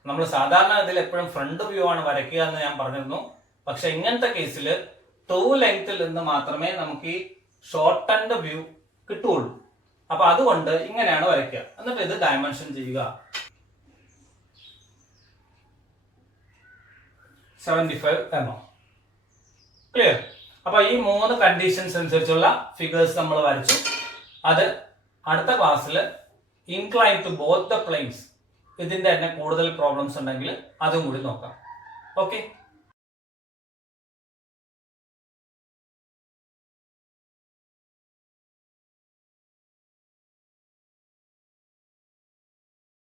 നമ്മൾ സാധാരണ ഇതിൽ എപ്പോഴും ഫ്രണ്ട് വ്യൂ ആണ് വരയ്ക്കുക എന്ന് ഞാൻ പറഞ്ഞിരുന്നു. പക്ഷെ ഇങ്ങനത്തെ കേസിൽ ട്രൂ ലെങ്ത്തിൽ നിന്ന് മാത്രമേ നമുക്ക് ഈ ഷോർട്ടൻഡ് വ്യൂ കിട്ടുള്ളൂ. അപ്പൊ അതുകൊണ്ട് ഇങ്ങനെയാണ് വരയ്ക്കുക. എന്നിട്ട് ഇത് ഡയമെൻഷൻ ചെയ്യുക. 75 mm. ക്ലിയർ? അപ്പൊ ഈ 3 കണ്ടീഷൻസ് അനുസരിച്ചുള്ള ഫിഗേഴ്സ് നമ്മൾ വരച്ചു. അത് അടുത്ത ക്ലാസ്സിൽ incline to both the planes ഇതിന്റെ തന്നെ കൂടുതൽ പ്രോബ്ലംസ് ഉണ്ടെങ്കിൽ അതും കൂടി നോക്കാം. ഓക്കെ.